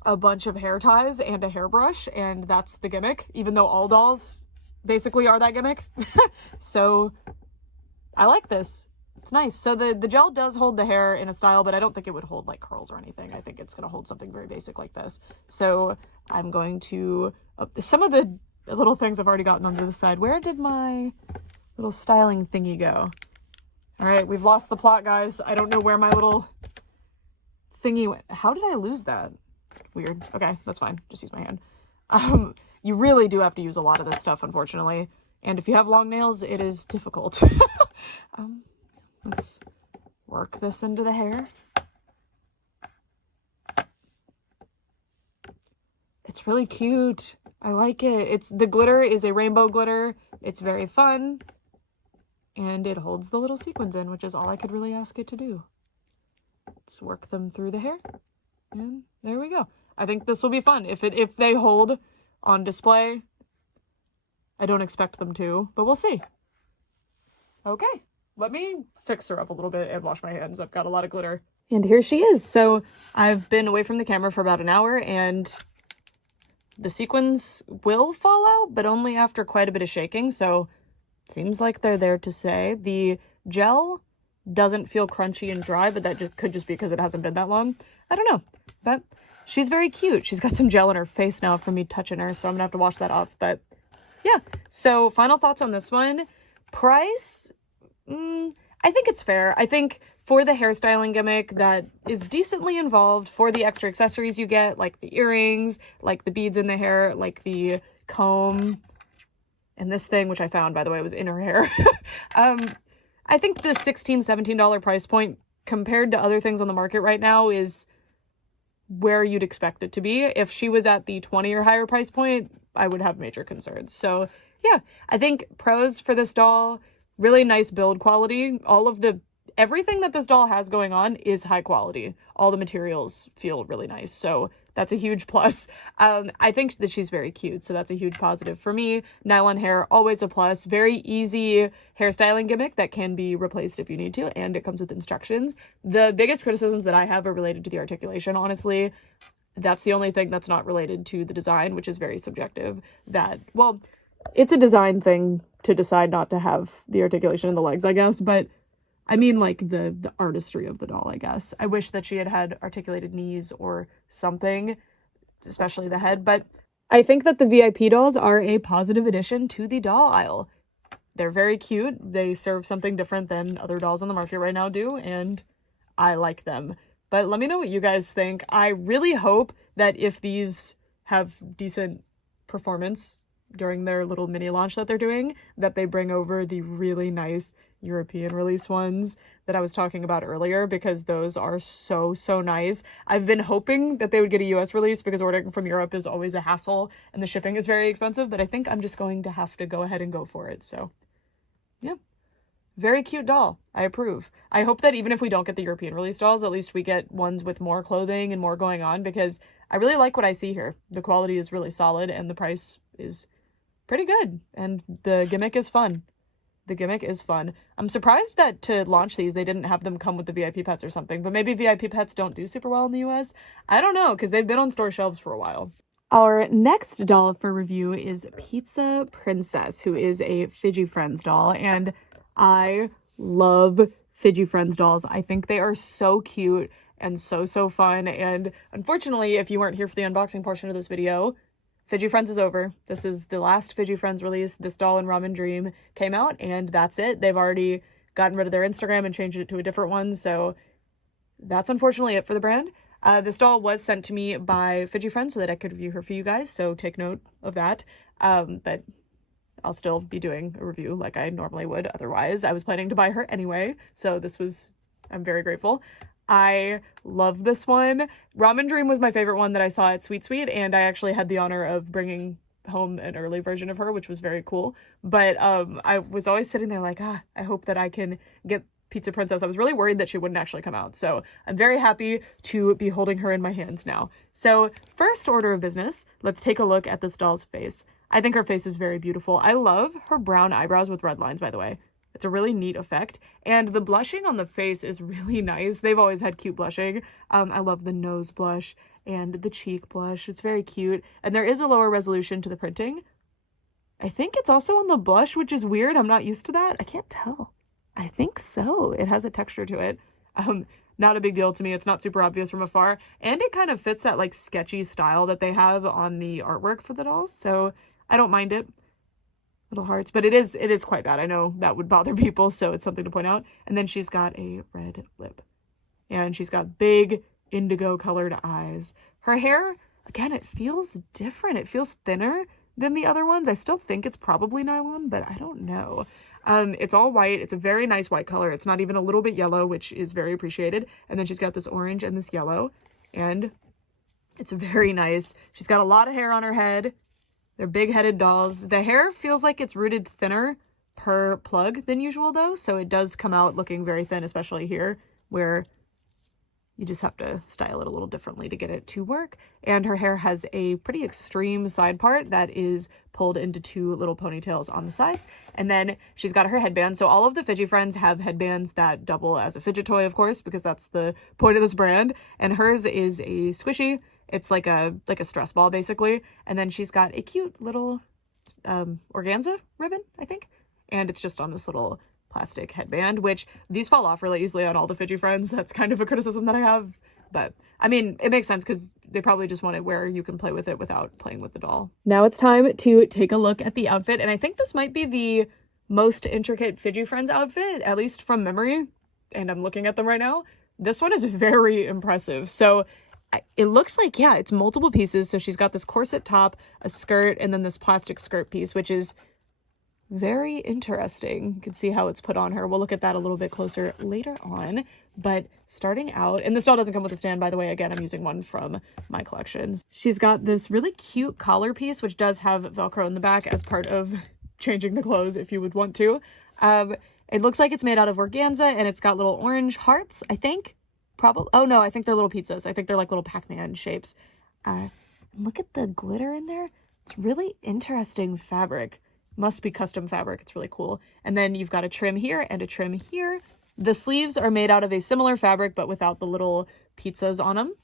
a bunch of hair ties and a hairbrush, and that's the gimmick, even though all dolls basically are that gimmick. So I like this. It's nice. So the gel does hold the hair in a style, but I don't think it would hold like curls or anything. I think it's going to hold something very basic like this. So I'm going to, some of the little things I've already gotten onto the side. Where did my little styling thingy go? All right, we've lost the plot, guys. I don't know where my little thingy went. How did I lose that? Weird. Okay, that's fine. Just use my hand. You really do have to use a lot of this stuff, unfortunately. And if you have long nails, it is difficult. Let's work this into the hair. It's really cute. I like it. The glitter is a rainbow glitter. It's very fun. And it holds the little sequins in, which is all I could really ask it to do. let's work them through the hair. And there we go. I think this will be fun. If they hold on display, I don't expect them to, but we'll see. Okay, let me fix her up a little bit and wash my hands. I've got a lot of glitter. And here she is. So I've been away from the camera for about an hour, and the sequins will fall out, but only after quite a bit of shaking. So seems like they're there to stay. The gel doesn't feel crunchy and dry, but that could just be because it hasn't been that long. I don't know, but she's very cute. She's got some gel in her face now from me touching her, so I'm gonna have to wash that off. But yeah, so final thoughts on this one. Price, I think it's fair. I think for the hairstyling gimmick that is decently involved, for the extra accessories you get, like the earrings, like the beads in the hair, like the comb, and this thing, which I found, by the way, was in her hair. I think the $16, $17 price point compared to other things on the market right now is where you'd expect it to be. If she was at the 20 or higher price point, I would have major concerns. So yeah, I think pros for this doll, really nice build quality. Everything that this doll has going on is high quality. All the materials feel really nice. So that's a huge plus. I think that she's very cute, so that's a huge positive for me. Nylon hair, always a plus. Very easy hairstyling gimmick that can be replaced if you need to, and it comes with instructions. The biggest criticisms that I have are related to the articulation, honestly. That's the only thing that's not related to the design, which is very subjective. Well, it's a design thing to decide not to have the articulation in the legs, I guess, but I mean, like, the artistry of the doll, I guess. I wish that she had articulated knees or something, especially the head, but I think that the VIP dolls are a positive addition to the doll aisle. They're very cute. They serve something different than other dolls on the market right now do, and I like them. But let me know what you guys think. I really hope that if these have decent performance during their little mini launch that they're doing, that they bring over the really nice European release ones that I was talking about earlier, because those are so nice. I've been hoping that they would get a US release because ordering from Europe is always a hassle and the shipping is very expensive, but I think I'm just going to have to go ahead and go for it. So yeah, very cute doll. I approve. I hope that even if we don't get the European release dolls, at least we get ones with more clothing and more going on, because I really like what I see here. The quality is really solid and the price is pretty good, and the gimmick is fun. The gimmick is fun. I'm surprised that to launch these, they didn't have them come with the VIP pets or something, but maybe VIP pets don't do super well in the US. I don't know, because they've been on store shelves for a while. Our next doll for review is Pizza Princess, who is a Fidgie Friends doll, and I love Fidgie Friends dolls. I think they are so cute and so fun, and unfortunately, if you weren't here for the unboxing portion of this video, Fidgie Friends is over. This is the last Fidgie Friends release. This doll and Ramen Dream came out, and that's it. They've already gotten rid of their Instagram and changed it to a different one, so that's unfortunately it for the brand. This doll was sent to me by Fidgie Friends so that I could review her for you guys, so take note of that. But I'll still be doing a review like I normally would otherwise. I was planning to buy her anyway, so I'm very grateful. I love this one. Ramen Dream was my favorite one that I saw at Sweet Sweet, and I actually had the honor of bringing home an early version of her, which was very cool. But I was always sitting there like, I hope that I can get Pizza Princess. I was really worried that she wouldn't actually come out, so I'm very happy to be holding her in my hands now. So first order of business, let's take a look at this doll's face. I think her face is very beautiful. I love her brown eyebrows with red lines, by the way. It's a really neat effect, and the blushing on the face is really nice. They've always had cute blushing. I love the nose blush and the cheek blush. It's very cute, and there is a lower resolution to the printing. I think it's also on the blush, which is weird. I'm not used to that. I can't tell. I think so. It has a texture to it. Not a big deal to me. It's not super obvious from afar, and it kind of fits that like sketchy style that they have on the artwork for the dolls, so I don't mind it. Little hearts, but it is quite bad. I know that would bother people, so it's something to point out. And then she's got a red lip, and she's got big indigo colored eyes. Her hair, again, it feels different. It feels thinner than the other ones. I still think it's probably nylon, but I don't know. It's all white. It's a very nice white color. It's not even a little bit yellow, which is very appreciated. And then she's got this orange and this yellow, and it's very nice. She's got a lot of hair on her head. They're big-headed dolls. The hair feels like it's rooted thinner per plug than usual, though, so it does come out looking very thin, especially here, where you just have to style it a little differently to get it to work. And her hair has a pretty extreme side part that is pulled into 2 little ponytails on the sides. And then she's got her headband. So all of the Fidgie Friends have headbands that double as a fidget toy, of course, because that's the point of this brand. And hers is a squishy. It's like a stress ball, basically. And then she's got a cute little organza ribbon, I think. And it's just on this little plastic headband, which these fall off really easily on all the Fidgie Friends. That's kind of a criticism that I have, but I mean, it makes sense because they probably just want it where you can play with it without playing with the doll. Now it's time to take a look at the outfit, and I think this might be the most intricate Fidgie Friends outfit, at least from memory, and I'm looking at them right now. This one is very impressive. So it looks like, yeah, it's multiple pieces. So she's got this corset top, a skirt, and then this plastic skirt piece, which is very interesting. You can see how it's put on her. We'll look at that a little bit closer later on. But starting out, and this doll doesn't come with a stand, by the way. Again, I'm using one from my collections. She's got this really cute collar piece, which does have Velcro in the back as part of changing the clothes if you would want to. It looks like it's made out of organza, and it's got little orange hearts, I think. Probably. Oh, no, I think they're little pizzas. I think they're like little Pac-Man shapes. Look at the glitter in there. It's really interesting fabric. Must be custom fabric. It's really cool. And then you've got a trim here and a trim here. The sleeves are made out of a similar fabric, but without the little pizzas on them.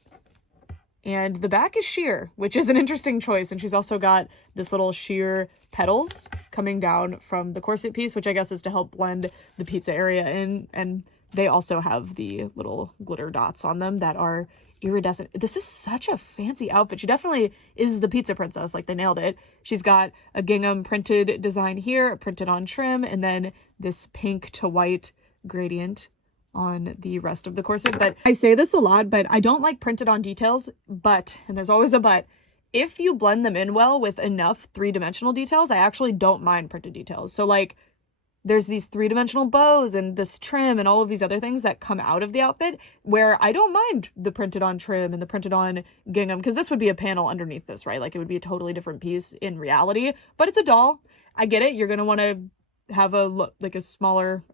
And the back is sheer, which is an interesting choice. And she's also got this little sheer petals coming down from the corset piece, which I guess is to help blend the pizza area in. And they also have the little glitter dots on them that are iridescent. This is such a fancy outfit. She definitely is the pizza princess. Like, they nailed it. She's got a gingham printed design here, printed on trim, and then this pink to white gradient on the rest of the corset. But I say this a lot, but I don't like printed on details. But, and there's always a but, if you blend them in well with enough 3-dimensional details, I actually don't mind printed details. So like, there's these 3-dimensional bows and this trim and all of these other things that come out of the outfit where I don't mind the printed on trim and the printed on gingham, because this would be a panel underneath this, right? Like, it would be a totally different piece in reality, but it's a doll. I get it. You're going to want to have a smaller,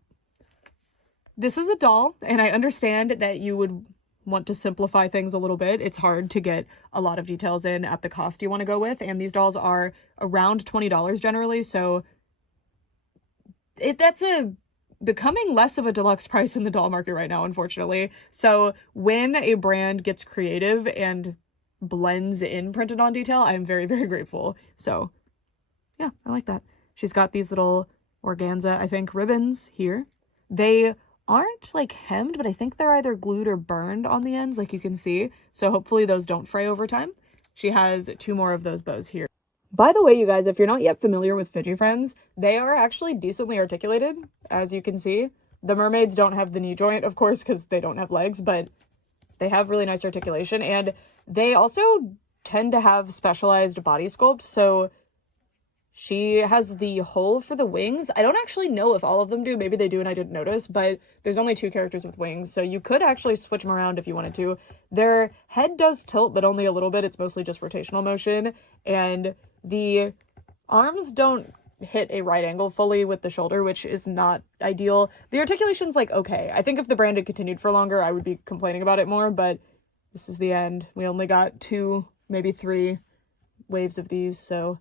this is a doll, and I understand that you would want to simplify things a little bit. It's hard to get a lot of details in at the cost you want to go with. And these dolls are around $20 generally. So that's becoming less of a deluxe price in the doll market right now, unfortunately. So when a brand gets creative and blends in printed on detail, I'm very, very grateful. So yeah, I like that. She's got these little organza, I think, ribbons here. They aren't like hemmed, but I think they're either glued or burned on the ends, like you can see. So hopefully those don't fray over time. She has 2 more of those bows here. By the way, you guys, if you're not yet familiar with Fidgie Friends, they are actually decently articulated, as you can see. The mermaids don't have the knee joint, of course, because they don't have legs, but they have really nice articulation, and they also tend to have specialized body sculpt. So she has the hole for the wings. I don't actually know if all of them do. Maybe they do and I didn't notice, but there's only 2 characters with wings, so you could actually switch them around if you wanted to. Their head does tilt, but only a little bit. It's mostly just rotational motion, and the arms don't hit a right angle fully with the shoulder, which is not ideal. The articulation's like okay. I think if the brand had continued for longer, I would be complaining about it more, but this is the end. We only got 2, maybe 3 waves of these, so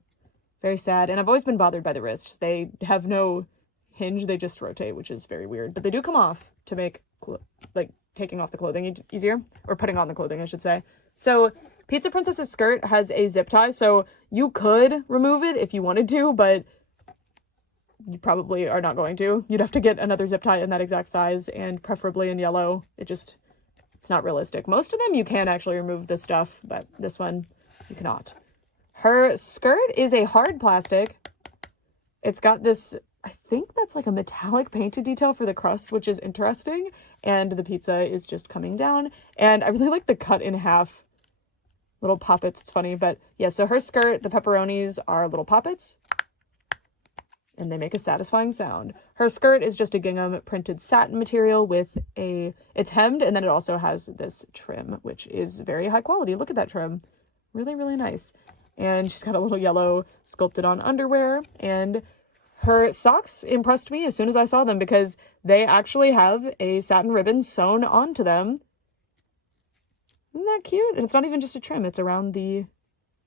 very sad. And I've always been bothered by the wrists. They have no hinge, they just rotate, which is very weird. But they do come off to make, like, taking off the clothing easier, or putting on the clothing, I should say. So Pizza Princess's skirt has a zip tie, so you could remove it if you wanted to, but you probably are not going to. You'd have to get another zip tie in that exact size, and preferably in yellow. It's not realistic. Most of them you can actually remove the stuff, but this one you cannot. Her skirt is a hard plastic. It's got this, I think that's like a metallic painted detail for the crust, which is interesting, and the pizza is just coming down, and I really like the cut in half little poppets. It's funny, but yeah, so her skirt, the pepperonis are little poppets, and they make a satisfying sound. Her skirt is just a gingham printed satin material with it's hemmed, and then it also has this trim, which is very high quality. Look at that trim. Really, really nice. And she's got a little yellow sculpted on underwear, and her socks impressed me as soon as I saw them because they actually have a satin ribbon sewn onto them. Isn't that cute? And it's not even just a trim, it's around the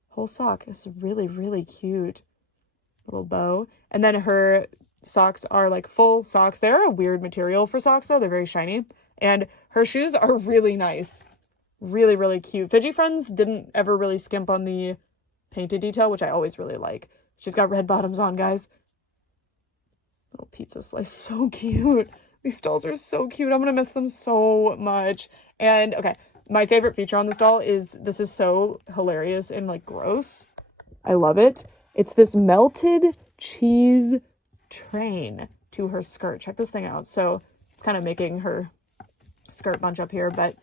whole sock. It's really, really cute little bow. And then her socks are like full socks. They're a weird material for socks though. They're very shiny. And her shoes are really nice. Really, really cute. Fidgie Friends didn't ever really skimp on the painted detail, which I always really like. She's got red bottoms on, guys. Little pizza slice. So cute. These dolls are so cute. I'm gonna miss them so much. And okay, my favorite feature on this doll is, this is so hilarious and like gross. I love it. It's this melted cheese train to her skirt. Check this thing out. So it's kind of making her skirt bunch up here, but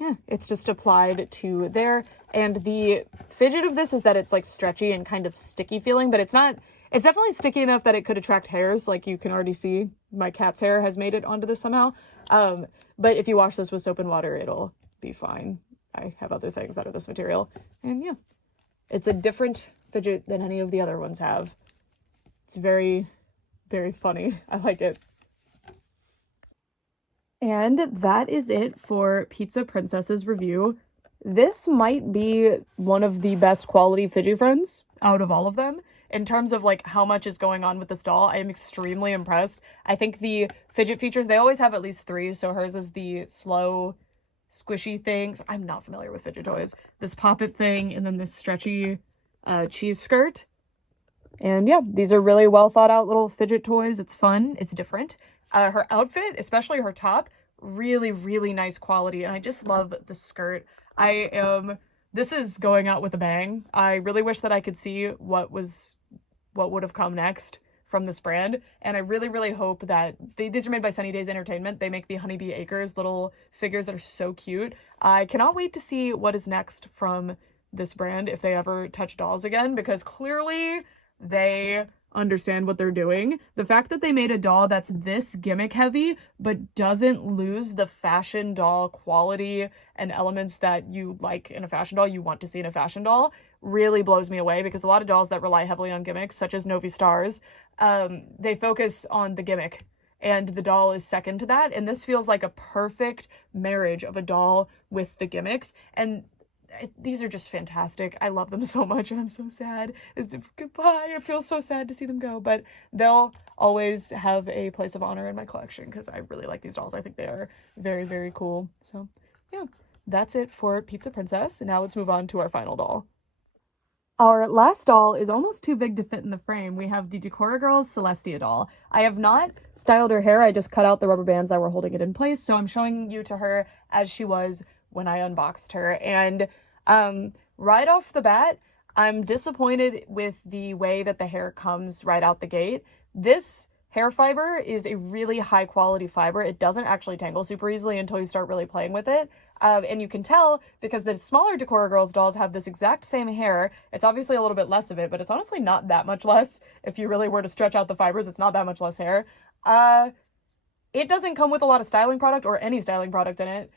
yeah, it's just applied to there. And the fidget of this is that it's like stretchy and kind of sticky feeling, but it's not, it's definitely sticky enough that it could attract hairs. Like you can already see my cat's hair has made it onto this somehow. But if you wash this with soap and water, it'll be fine. I have other things that are this material. And yeah, it's a different fidget than any of the other ones have. It's very, very funny. I like it. And that is it for Pizza Princess's review. This might be one of the best quality Fidgie Friends out of all of them. In terms of like how much is going on with this doll, I am extremely impressed. I think the fidget features, they always have at least 3. So hers is the slow, squishy thing. So I'm not familiar with fidget toys. This pop-it thing, and then this stretchy cheese skirt. And yeah, these are really well thought out little fidget toys. It's fun. It's different. Her outfit, especially her top, really, really nice quality. And I just love the skirt. This is going out with a bang. I really wish that I could see what would have come next from this brand. And I really, really hope that these are made by Sunny Days Entertainment. They make the Honeybee Acres little figures that are so cute. I cannot wait to see what is next from this brand if they ever touch dolls again, because clearly they understand what they're doing. The fact that they made a doll that's this gimmick heavy but doesn't lose the fashion doll quality and elements that you like in a fashion doll, you want to see in a fashion doll, really blows me away, because a lot of dolls that rely heavily on gimmicks, such as Novi Stars, they focus on the gimmick and the doll is second to that. And this feels like a perfect marriage of a doll with the gimmicks, and these are just fantastic. I love them so much, and I'm so sad. Goodbye. I feel so sad to see them go, but they'll always have a place of honor in my collection because I really like these dolls. I think they are very, very cool. So yeah, that's it for Pizza Princess. And now let's move on to our final doll. Our last doll is almost too big to fit in the frame. We have the Decora Girlz Celestia doll. I have not styled her hair. I just cut out the rubber bands that were holding it in place. So I'm showing you to her as she was when I unboxed her. And right off the bat, I'm disappointed with the way that the hair comes right out the gate. This hair fiber is a really high quality fiber. It doesn't actually tangle super easily until you start really playing with it. And you can tell because the smaller Decora Girlz dolls have this exact same hair. It's obviously a little bit less of it, but it's honestly not that much less. If you really were to stretch out the fibers, it's not that much less hair. It doesn't come with a lot of styling product or any styling product in it,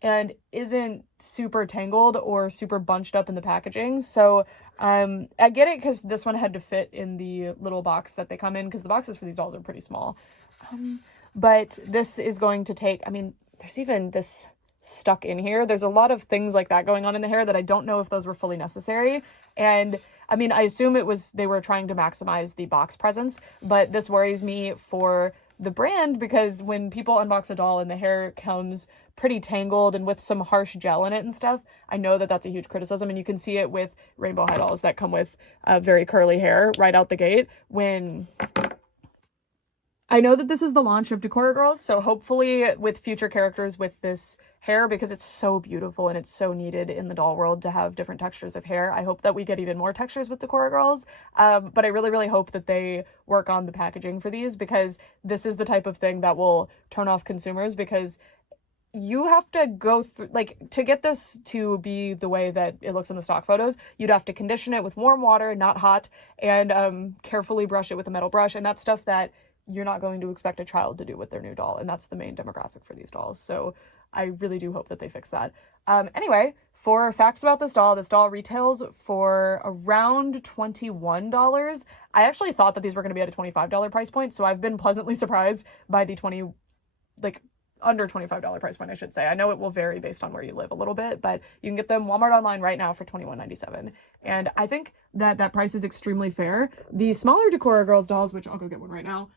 and isn't super tangled or super bunched up in the packaging. So I get it because this one had to fit in the little box that they come in, because the boxes for these dolls are pretty small. But this is going to take, I mean, there's even this stuck in here. There's a lot of things like that going on in the hair that I don't know if those were fully necessary. And I mean, I assume they were trying to maximize the box presence, but this worries me for the brand, because when people unbox a doll and the hair comes pretty tangled and with some harsh gel in it and stuff, I know that that's a huge criticism, and you can see it with rainbow high dolls that come with very curly hair right out the gate. When I know that this is the launch of Decora Girlz, so hopefully with future characters with this hair, because it's so beautiful and it's so needed in the doll world to have different textures of hair, I hope that we get even more textures with Decora Girlz. But I really, really hope that they work on the packaging for these, because this is the type of thing that will turn off consumers, because you have to go through, like, to get this to be the way that it looks in the stock photos, you'd have to condition it with warm water, not hot, and carefully brush it with a metal brush, and that's stuff that you're not going to expect a child to do with their new doll, and that's the main demographic for these dolls. So I really do hope that they fix that. Anyway, for facts about this doll retails for around $21. I actually thought that these were going to be at a $25 price point, so I've been pleasantly surprised by the under $25 price point, I should say. I know it will vary based on where you live a little bit, but you can get them Walmart online right now for $21.97. And I think that that price is extremely fair. The smaller Decora Girlz dolls, which I'll go get one right now,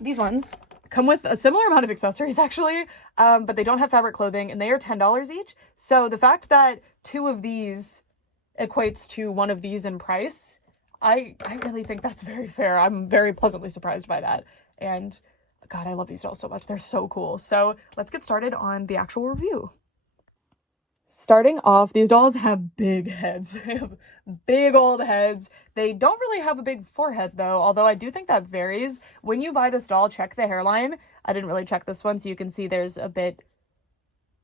these ones come with a similar amount of accessories actually, but they don't have fabric clothing and they are $10 each. So the fact that 2 of these equates to 1 of these in price, I really think that's very fair. I'm very pleasantly surprised by that. And God, I love these dolls so much. They're so cool. So let's get started on the actual review. Starting off, these dolls have big heads. They have big old heads. They don't really have a big forehead though, although I do think that varies. When you buy this doll, check the hairline. I didn't really check this one, so you can see there's a bit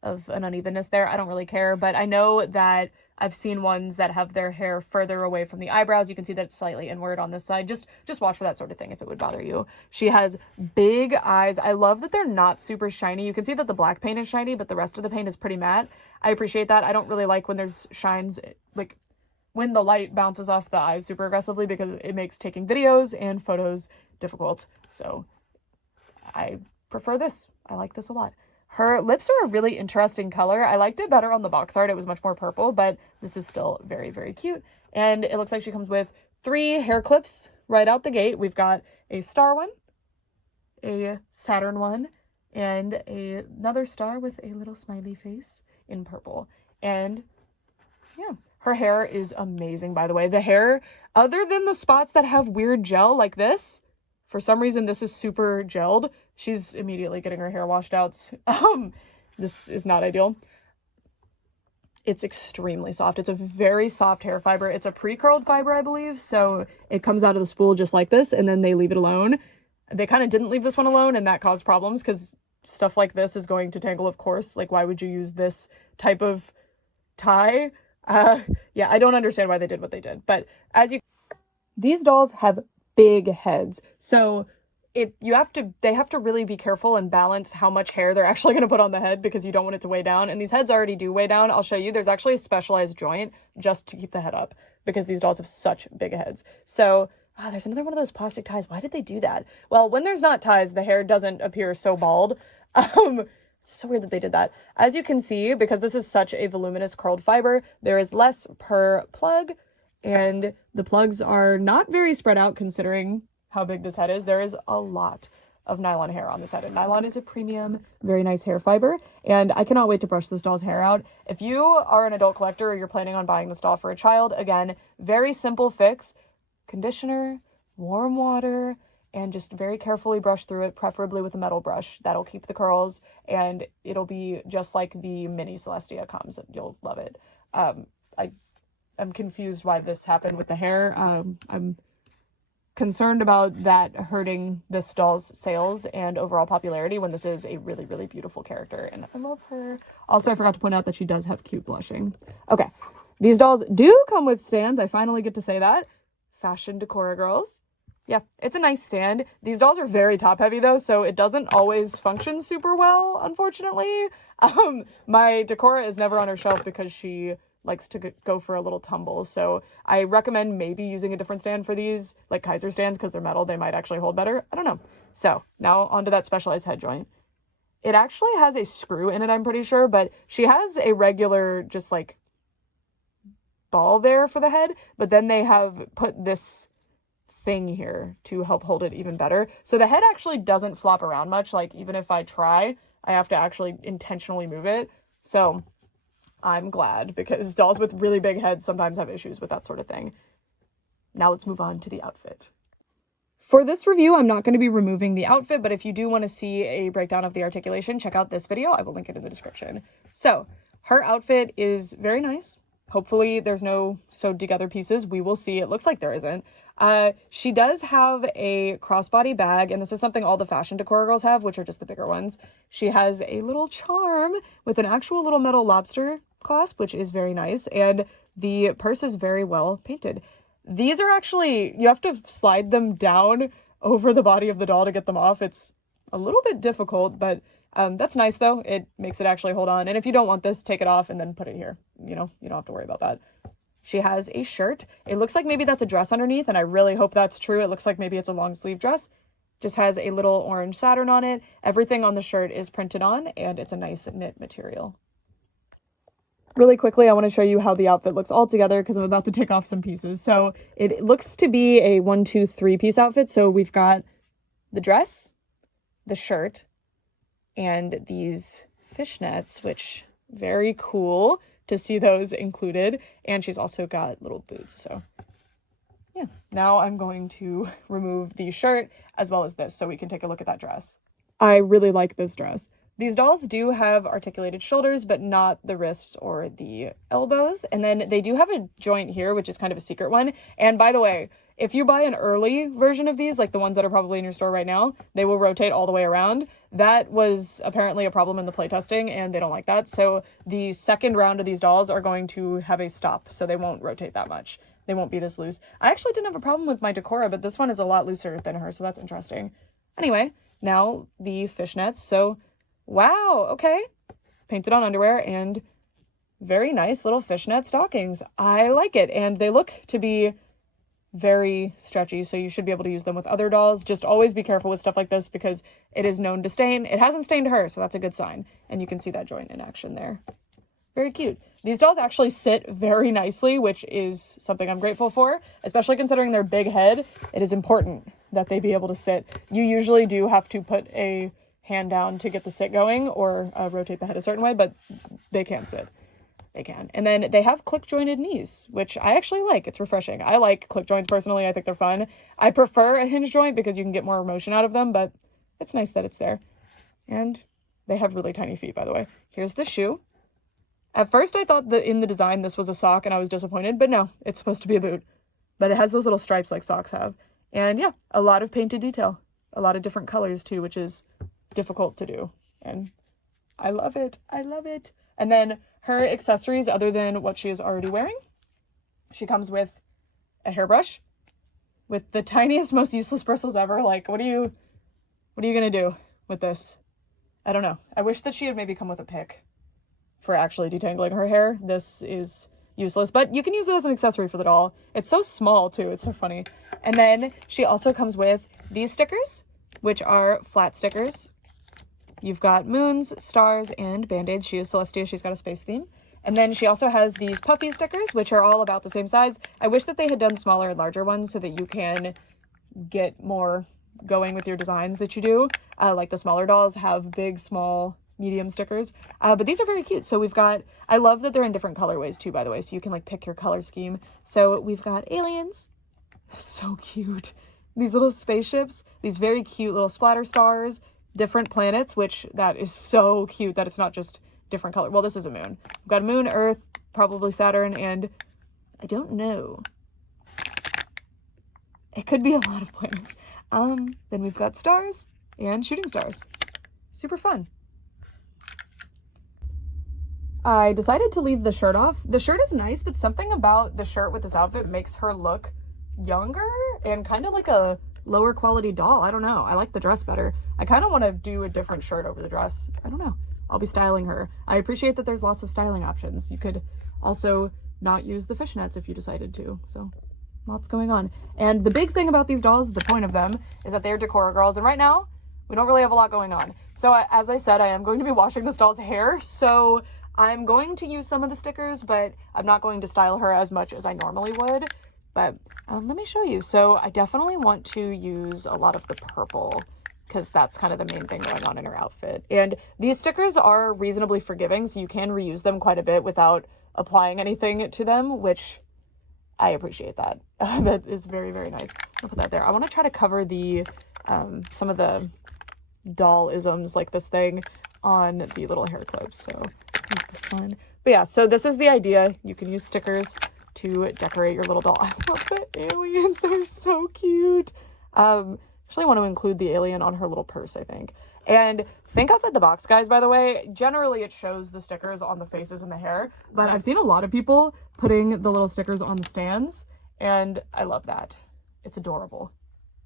of an unevenness there. I don't really care, but I know that I've seen ones that have their hair further away from the eyebrows. You can see that it's slightly inward on this side. Just watch for that sort of thing if it would bother you. She has big eyes. I love that they're not super shiny. You can see that the black paint is shiny, but the rest of the paint is pretty matte. I appreciate that. I don't really like when there's shines, like when the light bounces off the eyes super aggressively, because it makes taking videos and photos difficult. So I prefer this. I like this a lot. Her lips are a really interesting color. I liked it better on the box art. It was much more purple, but this is still very, very cute. And it looks like she comes with 3 hair clips right out the gate. We've got a star one, a Saturn one, and another star with a little smiley face in purple. And yeah, her hair is amazing, by the way. The hair, other than the spots that have weird gel like this, for some reason this is super gelled. She's immediately getting her hair washed out. This is not ideal. It's extremely soft. It's a very soft hair fiber. It's a pre-curled fiber, I believe. So it comes out of the spool just like this, and then they leave it alone. They kind of didn't leave this one alone, and that caused problems because stuff like this is going to tangle, of course. Like, why would you use this type of tie? Yeah, I don't understand why they did what they did. But these dolls have big heads. So they have to really be careful and balance how much hair they're actually going to put on the head, because you don't want it to weigh down. And these heads already do weigh down. I'll show you. There's actually a specialized joint just to keep the head up, because these dolls have such big heads. So there's another one of those plastic ties. Why did they do that? Well, when there's not ties, the hair doesn't appear so bald. It's so weird that they did that. As you can see, because this is such a voluminous curled fiber, there is less per plug, and the plugs are not very spread out considering how big this head is. There is a lot of nylon hair on this head, and nylon is a premium, very nice hair fiber, and I cannot wait to brush this doll's hair out. If you are an adult collector or you're planning on buying this doll for a child, again, very simple fix: conditioner, warm water, and just very carefully brush through it, preferably with a metal brush. That'll keep the curls, and it'll be just like the mini Celestia comes. You'll love it. I'm confused why this happened with the hair. I'm concerned about that hurting this doll's sales and overall popularity when this is a really, really beautiful character, and I love her. Also, I forgot to point out that she does have cute blushing. Okay, these dolls do come with stands. I finally get to say that. Fashion Decora Girlz. Yeah, it's a nice stand. These dolls are very top heavy though, so it doesn't always function super well, unfortunately. My Decora is never on her shelf because she likes to go for a little tumble, so I recommend maybe using a different stand for these, like Kaiser stands, because they're metal. They might actually hold better. I don't know. So now onto that specialized head joint. It actually has a screw in it, I'm pretty sure, but she has a regular just like ball there for the head, but then they have put this thing here to help hold it even better. So the head actually doesn't flop around much. Like, even if I try, I have to actually intentionally move it. So I'm glad, because dolls with really big heads sometimes have issues with that sort of thing. Now let's move on to the outfit. For this review, I'm not going to be removing the outfit, but if you do want to see a breakdown of the articulation, check out this video. I will link it in the description. So her outfit is very nice. Hopefully there's no sewed together pieces. We will see. It looks like there isn't. She does have a crossbody bag, and this is something all the fashion Decora girls have, which are just the bigger ones. She has a little charm with an actual little metal lobster clasp, which is very nice, and the purse is very well painted. These are actually, you have to slide them down over the body of the doll to get them off. It's a little bit difficult, but that's nice though. It makes it actually hold on. And if you don't want this, take it off and then put it here. You know, you don't have to worry about that. She has a shirt. It looks like maybe that's a dress underneath, and I really hope that's true. It looks like maybe it's a long sleeve dress. Just has a little orange Saturn on it. Everything on the shirt is printed on, and it's a nice knit material. Really quickly, I want to show you how the outfit looks all together because I'm about to take off some pieces. So it looks to be a 1, 2, 3 piece outfit. So we've got the dress, the shirt, and these fishnets, which very cool to see those included. And she's also got little boots. So yeah, now I'm going to remove the shirt as well as this so we can take a look at that dress. I really like this dress. These dolls do have articulated shoulders, but not the wrists or the elbows. And then they do have a joint here, which is kind of a secret one. And by the way, if you buy an early version of these, like the ones that are probably in your store right now, they will rotate all the way around. That was apparently a problem in the playtesting, and they don't like that. So the second round of these dolls are going to have a stop, so they won't rotate that much. They won't be this loose. I actually didn't have a problem with my Decora, but this one is a lot looser than her, so that's interesting. Anyway, now the fishnets. So wow, okay. Painted on underwear and very nice little fishnet stockings. I like it. And they look to be very stretchy, so you should be able to use them with other dolls. Just always be careful with stuff like this because it is known to stain. It hasn't stained her, so that's a good sign. And you can see that joint in action there. Very cute. These dolls actually sit very nicely, which is something I'm grateful for, especially considering their big head. It is important that they be able to sit. You usually do have to put a hand down to get the sit going or rotate the head a certain way, but they can sit. They can. And then they have click jointed knees, which I actually like. It's refreshing. I like click joints personally. I think they're fun. I prefer a hinge joint because you can get more motion out of them, but it's nice that it's there. And they have really tiny feet, by the way. Here's the shoe. At first I thought that in the design this was a sock and I was disappointed, but no, it's supposed to be a boot. But it has those little stripes like socks have. And yeah, a lot of painted detail. A lot of different colors too, which is difficult to do. And I love it. I love it. And then her accessories, other than what she is already wearing, she comes with a hairbrush with the tiniest, most useless bristles ever. Like, what are you gonna do with this? I don't know. I wish that she had maybe come with a pick for actually detangling her hair. This is useless, but you can use it as an accessory for the doll. It's so small too. It's so funny. And then she also comes with these stickers, which are flat stickers. You've got moons, stars, and band-aids. She is Celestia. She's got a space theme. And then she also has these puffy stickers, which are all about the same size. I wish that they had done smaller and larger ones so that you can get more going with your designs that you do. Like the smaller dolls have big, small, medium stickers. But these are very cute. So we've got, I love that they're in different colorways too, by the way. So you can like pick your color scheme. So we've got aliens. So cute. These little spaceships, these very cute little splatter stars, different planets, which that is so cute that it's not just different color. Well, this is a moon. We've got a moon, Earth, probably Saturn, and I don't know. It could be a lot of planets. Then we've got stars and shooting stars. Super fun. I decided to leave the shirt off. The shirt is nice, but something about the shirt with this outfit makes her look younger and kind of like a lower quality doll. I don't know. I like the dress better. I kind of want to do a different shirt over the dress. I don't know. I'll be styling her. I appreciate that there's lots of styling options. You could also not use the fishnets if you decided to. So lots going on. And the big thing about these dolls, the point of them, is that they're Decora girls. And right now, we don't really have a lot going on. So as I said, I am going to be washing this doll's hair. So I'm going to use some of the stickers, but I'm not going to style her as much as I normally would. But let me show you. So I definitely want to use a lot of the purple because that's kind of the main thing going on in her outfit. And these stickers are reasonably forgiving, so you can reuse them quite a bit without applying anything to them, which I appreciate that. That is very, very nice. I'll put that there. I want to try to cover the some of the doll-isms like this thing on the little hair clips. So use this one. But yeah, so this is the idea. You can use stickers to decorate your little doll. I love the aliens. They're so cute. Actually want to include the alien on her little purse, I think. And think outside the box, guys, by the way. Generally, it shows the stickers on the faces and the hair, but I've seen a lot of people putting the little stickers on the stands, and I love that. It's adorable.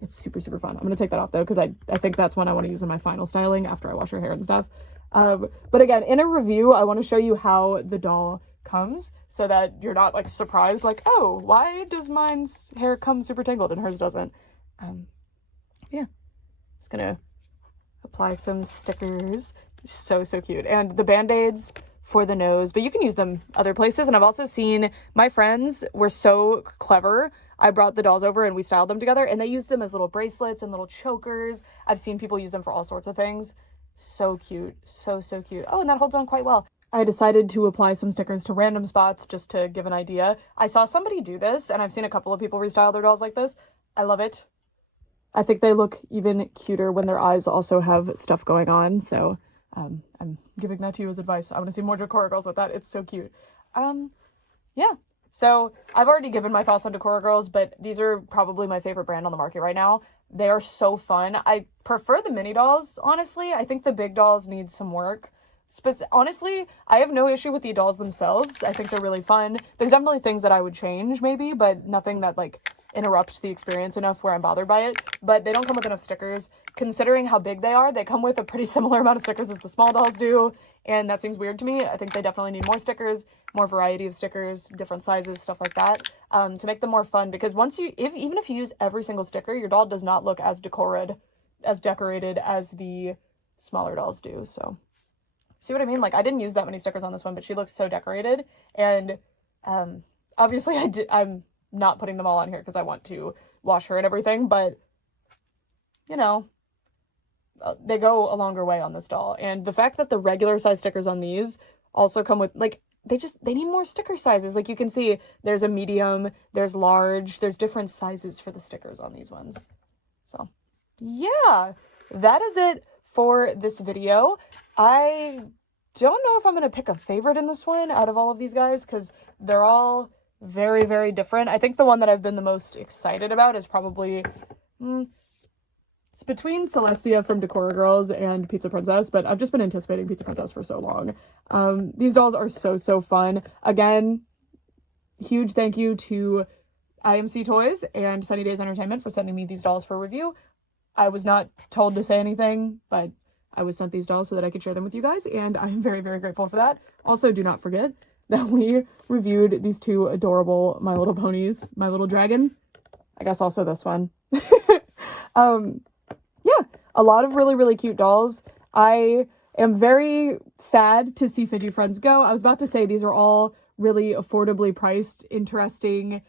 It's super, super fun. I'm going to take that off, though, because I think that's one I want to use in my final styling after I wash her hair and stuff. But again, in a review, I want to show you how the doll comes so that you're not, like, surprised, like, oh, why does mine's hair come super tangled and hers doesn't? Yeah. Just gonna apply some stickers. So cute. And the band-aids for the nose, but you can use them other places. And I've also seen my friends were so clever. I brought the dolls over and we styled them together, and they used them as little bracelets and little chokers. I've seen people use them for all sorts of things. So cute. So cute. Oh, and that holds on quite well. I decided to apply some stickers to random spots just to give an idea. I saw somebody do this, and I've seen a couple of people restyle their dolls like this. I love it. I think they look even cuter when their eyes also have stuff going on, so I'm giving that to you as advice. I want to see more Decora Girlz with that. It's so cute. Yeah. So I've already given my thoughts on Decora Girlz, but these are probably my favorite brand on the market right now. They are so fun. I prefer the mini dolls, honestly. I think the big dolls need some work. Honestly, I have no issue with the dolls themselves. I think they're really fun. There's definitely things that I would change maybe, but nothing that like interrupts the experience enough where I'm bothered by it. But they don't come with enough stickers. Considering how big they are, they come with a pretty similar amount of stickers as the small dolls do, and that seems weird to me. I think they definitely need more stickers, more variety of stickers, different sizes, stuff like that, to make them more fun. Because once you, even if you use every single sticker, your doll does not look as decorated as the smaller dolls do. So, see what I mean? Like, I didn't use that many stickers on this one, but she looks so decorated. And obviously, I'm not putting them all on here because I want to wash her and everything, but you know, they go a longer way on this doll. And the fact that the regular size stickers on these also come with, like, they need more sticker sizes. Like, you can see there's a medium, there's large, there's different sizes for the stickers on these ones. So yeah, that is it for this video. I don't know if I'm going to pick a favorite in this one out of all of these guys, because they're all very, very different. I think the one that I've been the most excited about is probably, it's between Celestia from Decora Girlz and Pizza Princess, but I've just been anticipating Pizza Princess for so long. These dolls are so fun. Again, huge thank you to IMC TOYS and Sunny Days Entertainment for sending me these dolls for review. I was not told to say anything, but I was sent these dolls so that I could share them with you guys, and I'm very, very grateful for that. Also, do not forget that we reviewed these two adorable My Little Ponies, My Little Dragon. I guess also this one. Yeah, a lot of really, really cute dolls. I am very sad to see Fidgie Friends go. I was about to say these are all really affordably priced, interesting,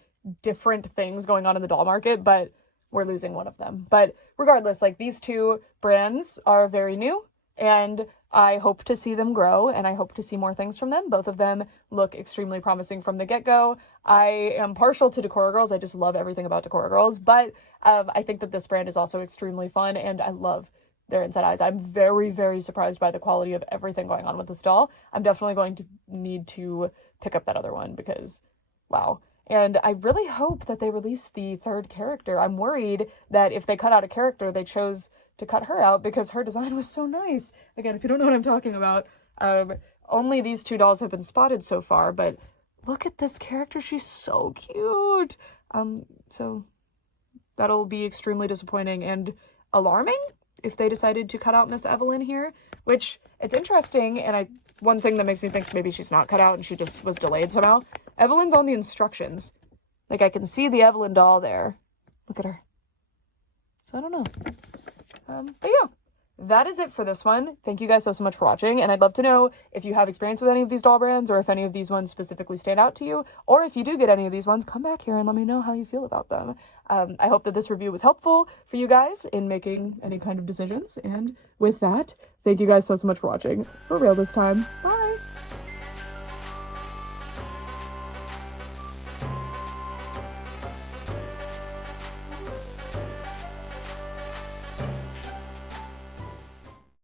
different things going on in the doll market, but we're losing one of them. But regardless, like, these two brands are very new, and I hope to see them grow, and I hope to see more things from them. Both of them look extremely promising from the get-go. I am partial to Decora Girlz. I just love everything about Decora Girlz, but I think that this brand is also extremely fun, and I love their inside eyes. I'm very, very surprised by the quality of everything going on with this doll. I'm definitely going to need to pick up that other one because, wow. And I really hope that they release the third character. I'm worried that if they cut out a character, they chose to cut her out because her design was so nice. Again, if you don't know what I'm talking about, only these two dolls have been spotted so far, but look at this character. She's so cute. So that'll be extremely disappointing and alarming if they decided to cut out Miss Evelyn here, which it's interesting. And one thing that makes me think maybe she's not cut out and she just was delayed somehow. Evelyn's on the instructions. Like, I can see the Evelyn doll there. Look at her. So I don't know. But yeah, that is it for this one. Thank you guys so much for watching, and I'd love to know if you have experience with any of these doll brands, or if any of these ones specifically stand out to you, or if you do get any of these ones, come back here and let me know how you feel about them. I hope that this review was helpful for you guys in making any kind of decisions, and with that, thank you guys so much for watching. For real this time. Bye!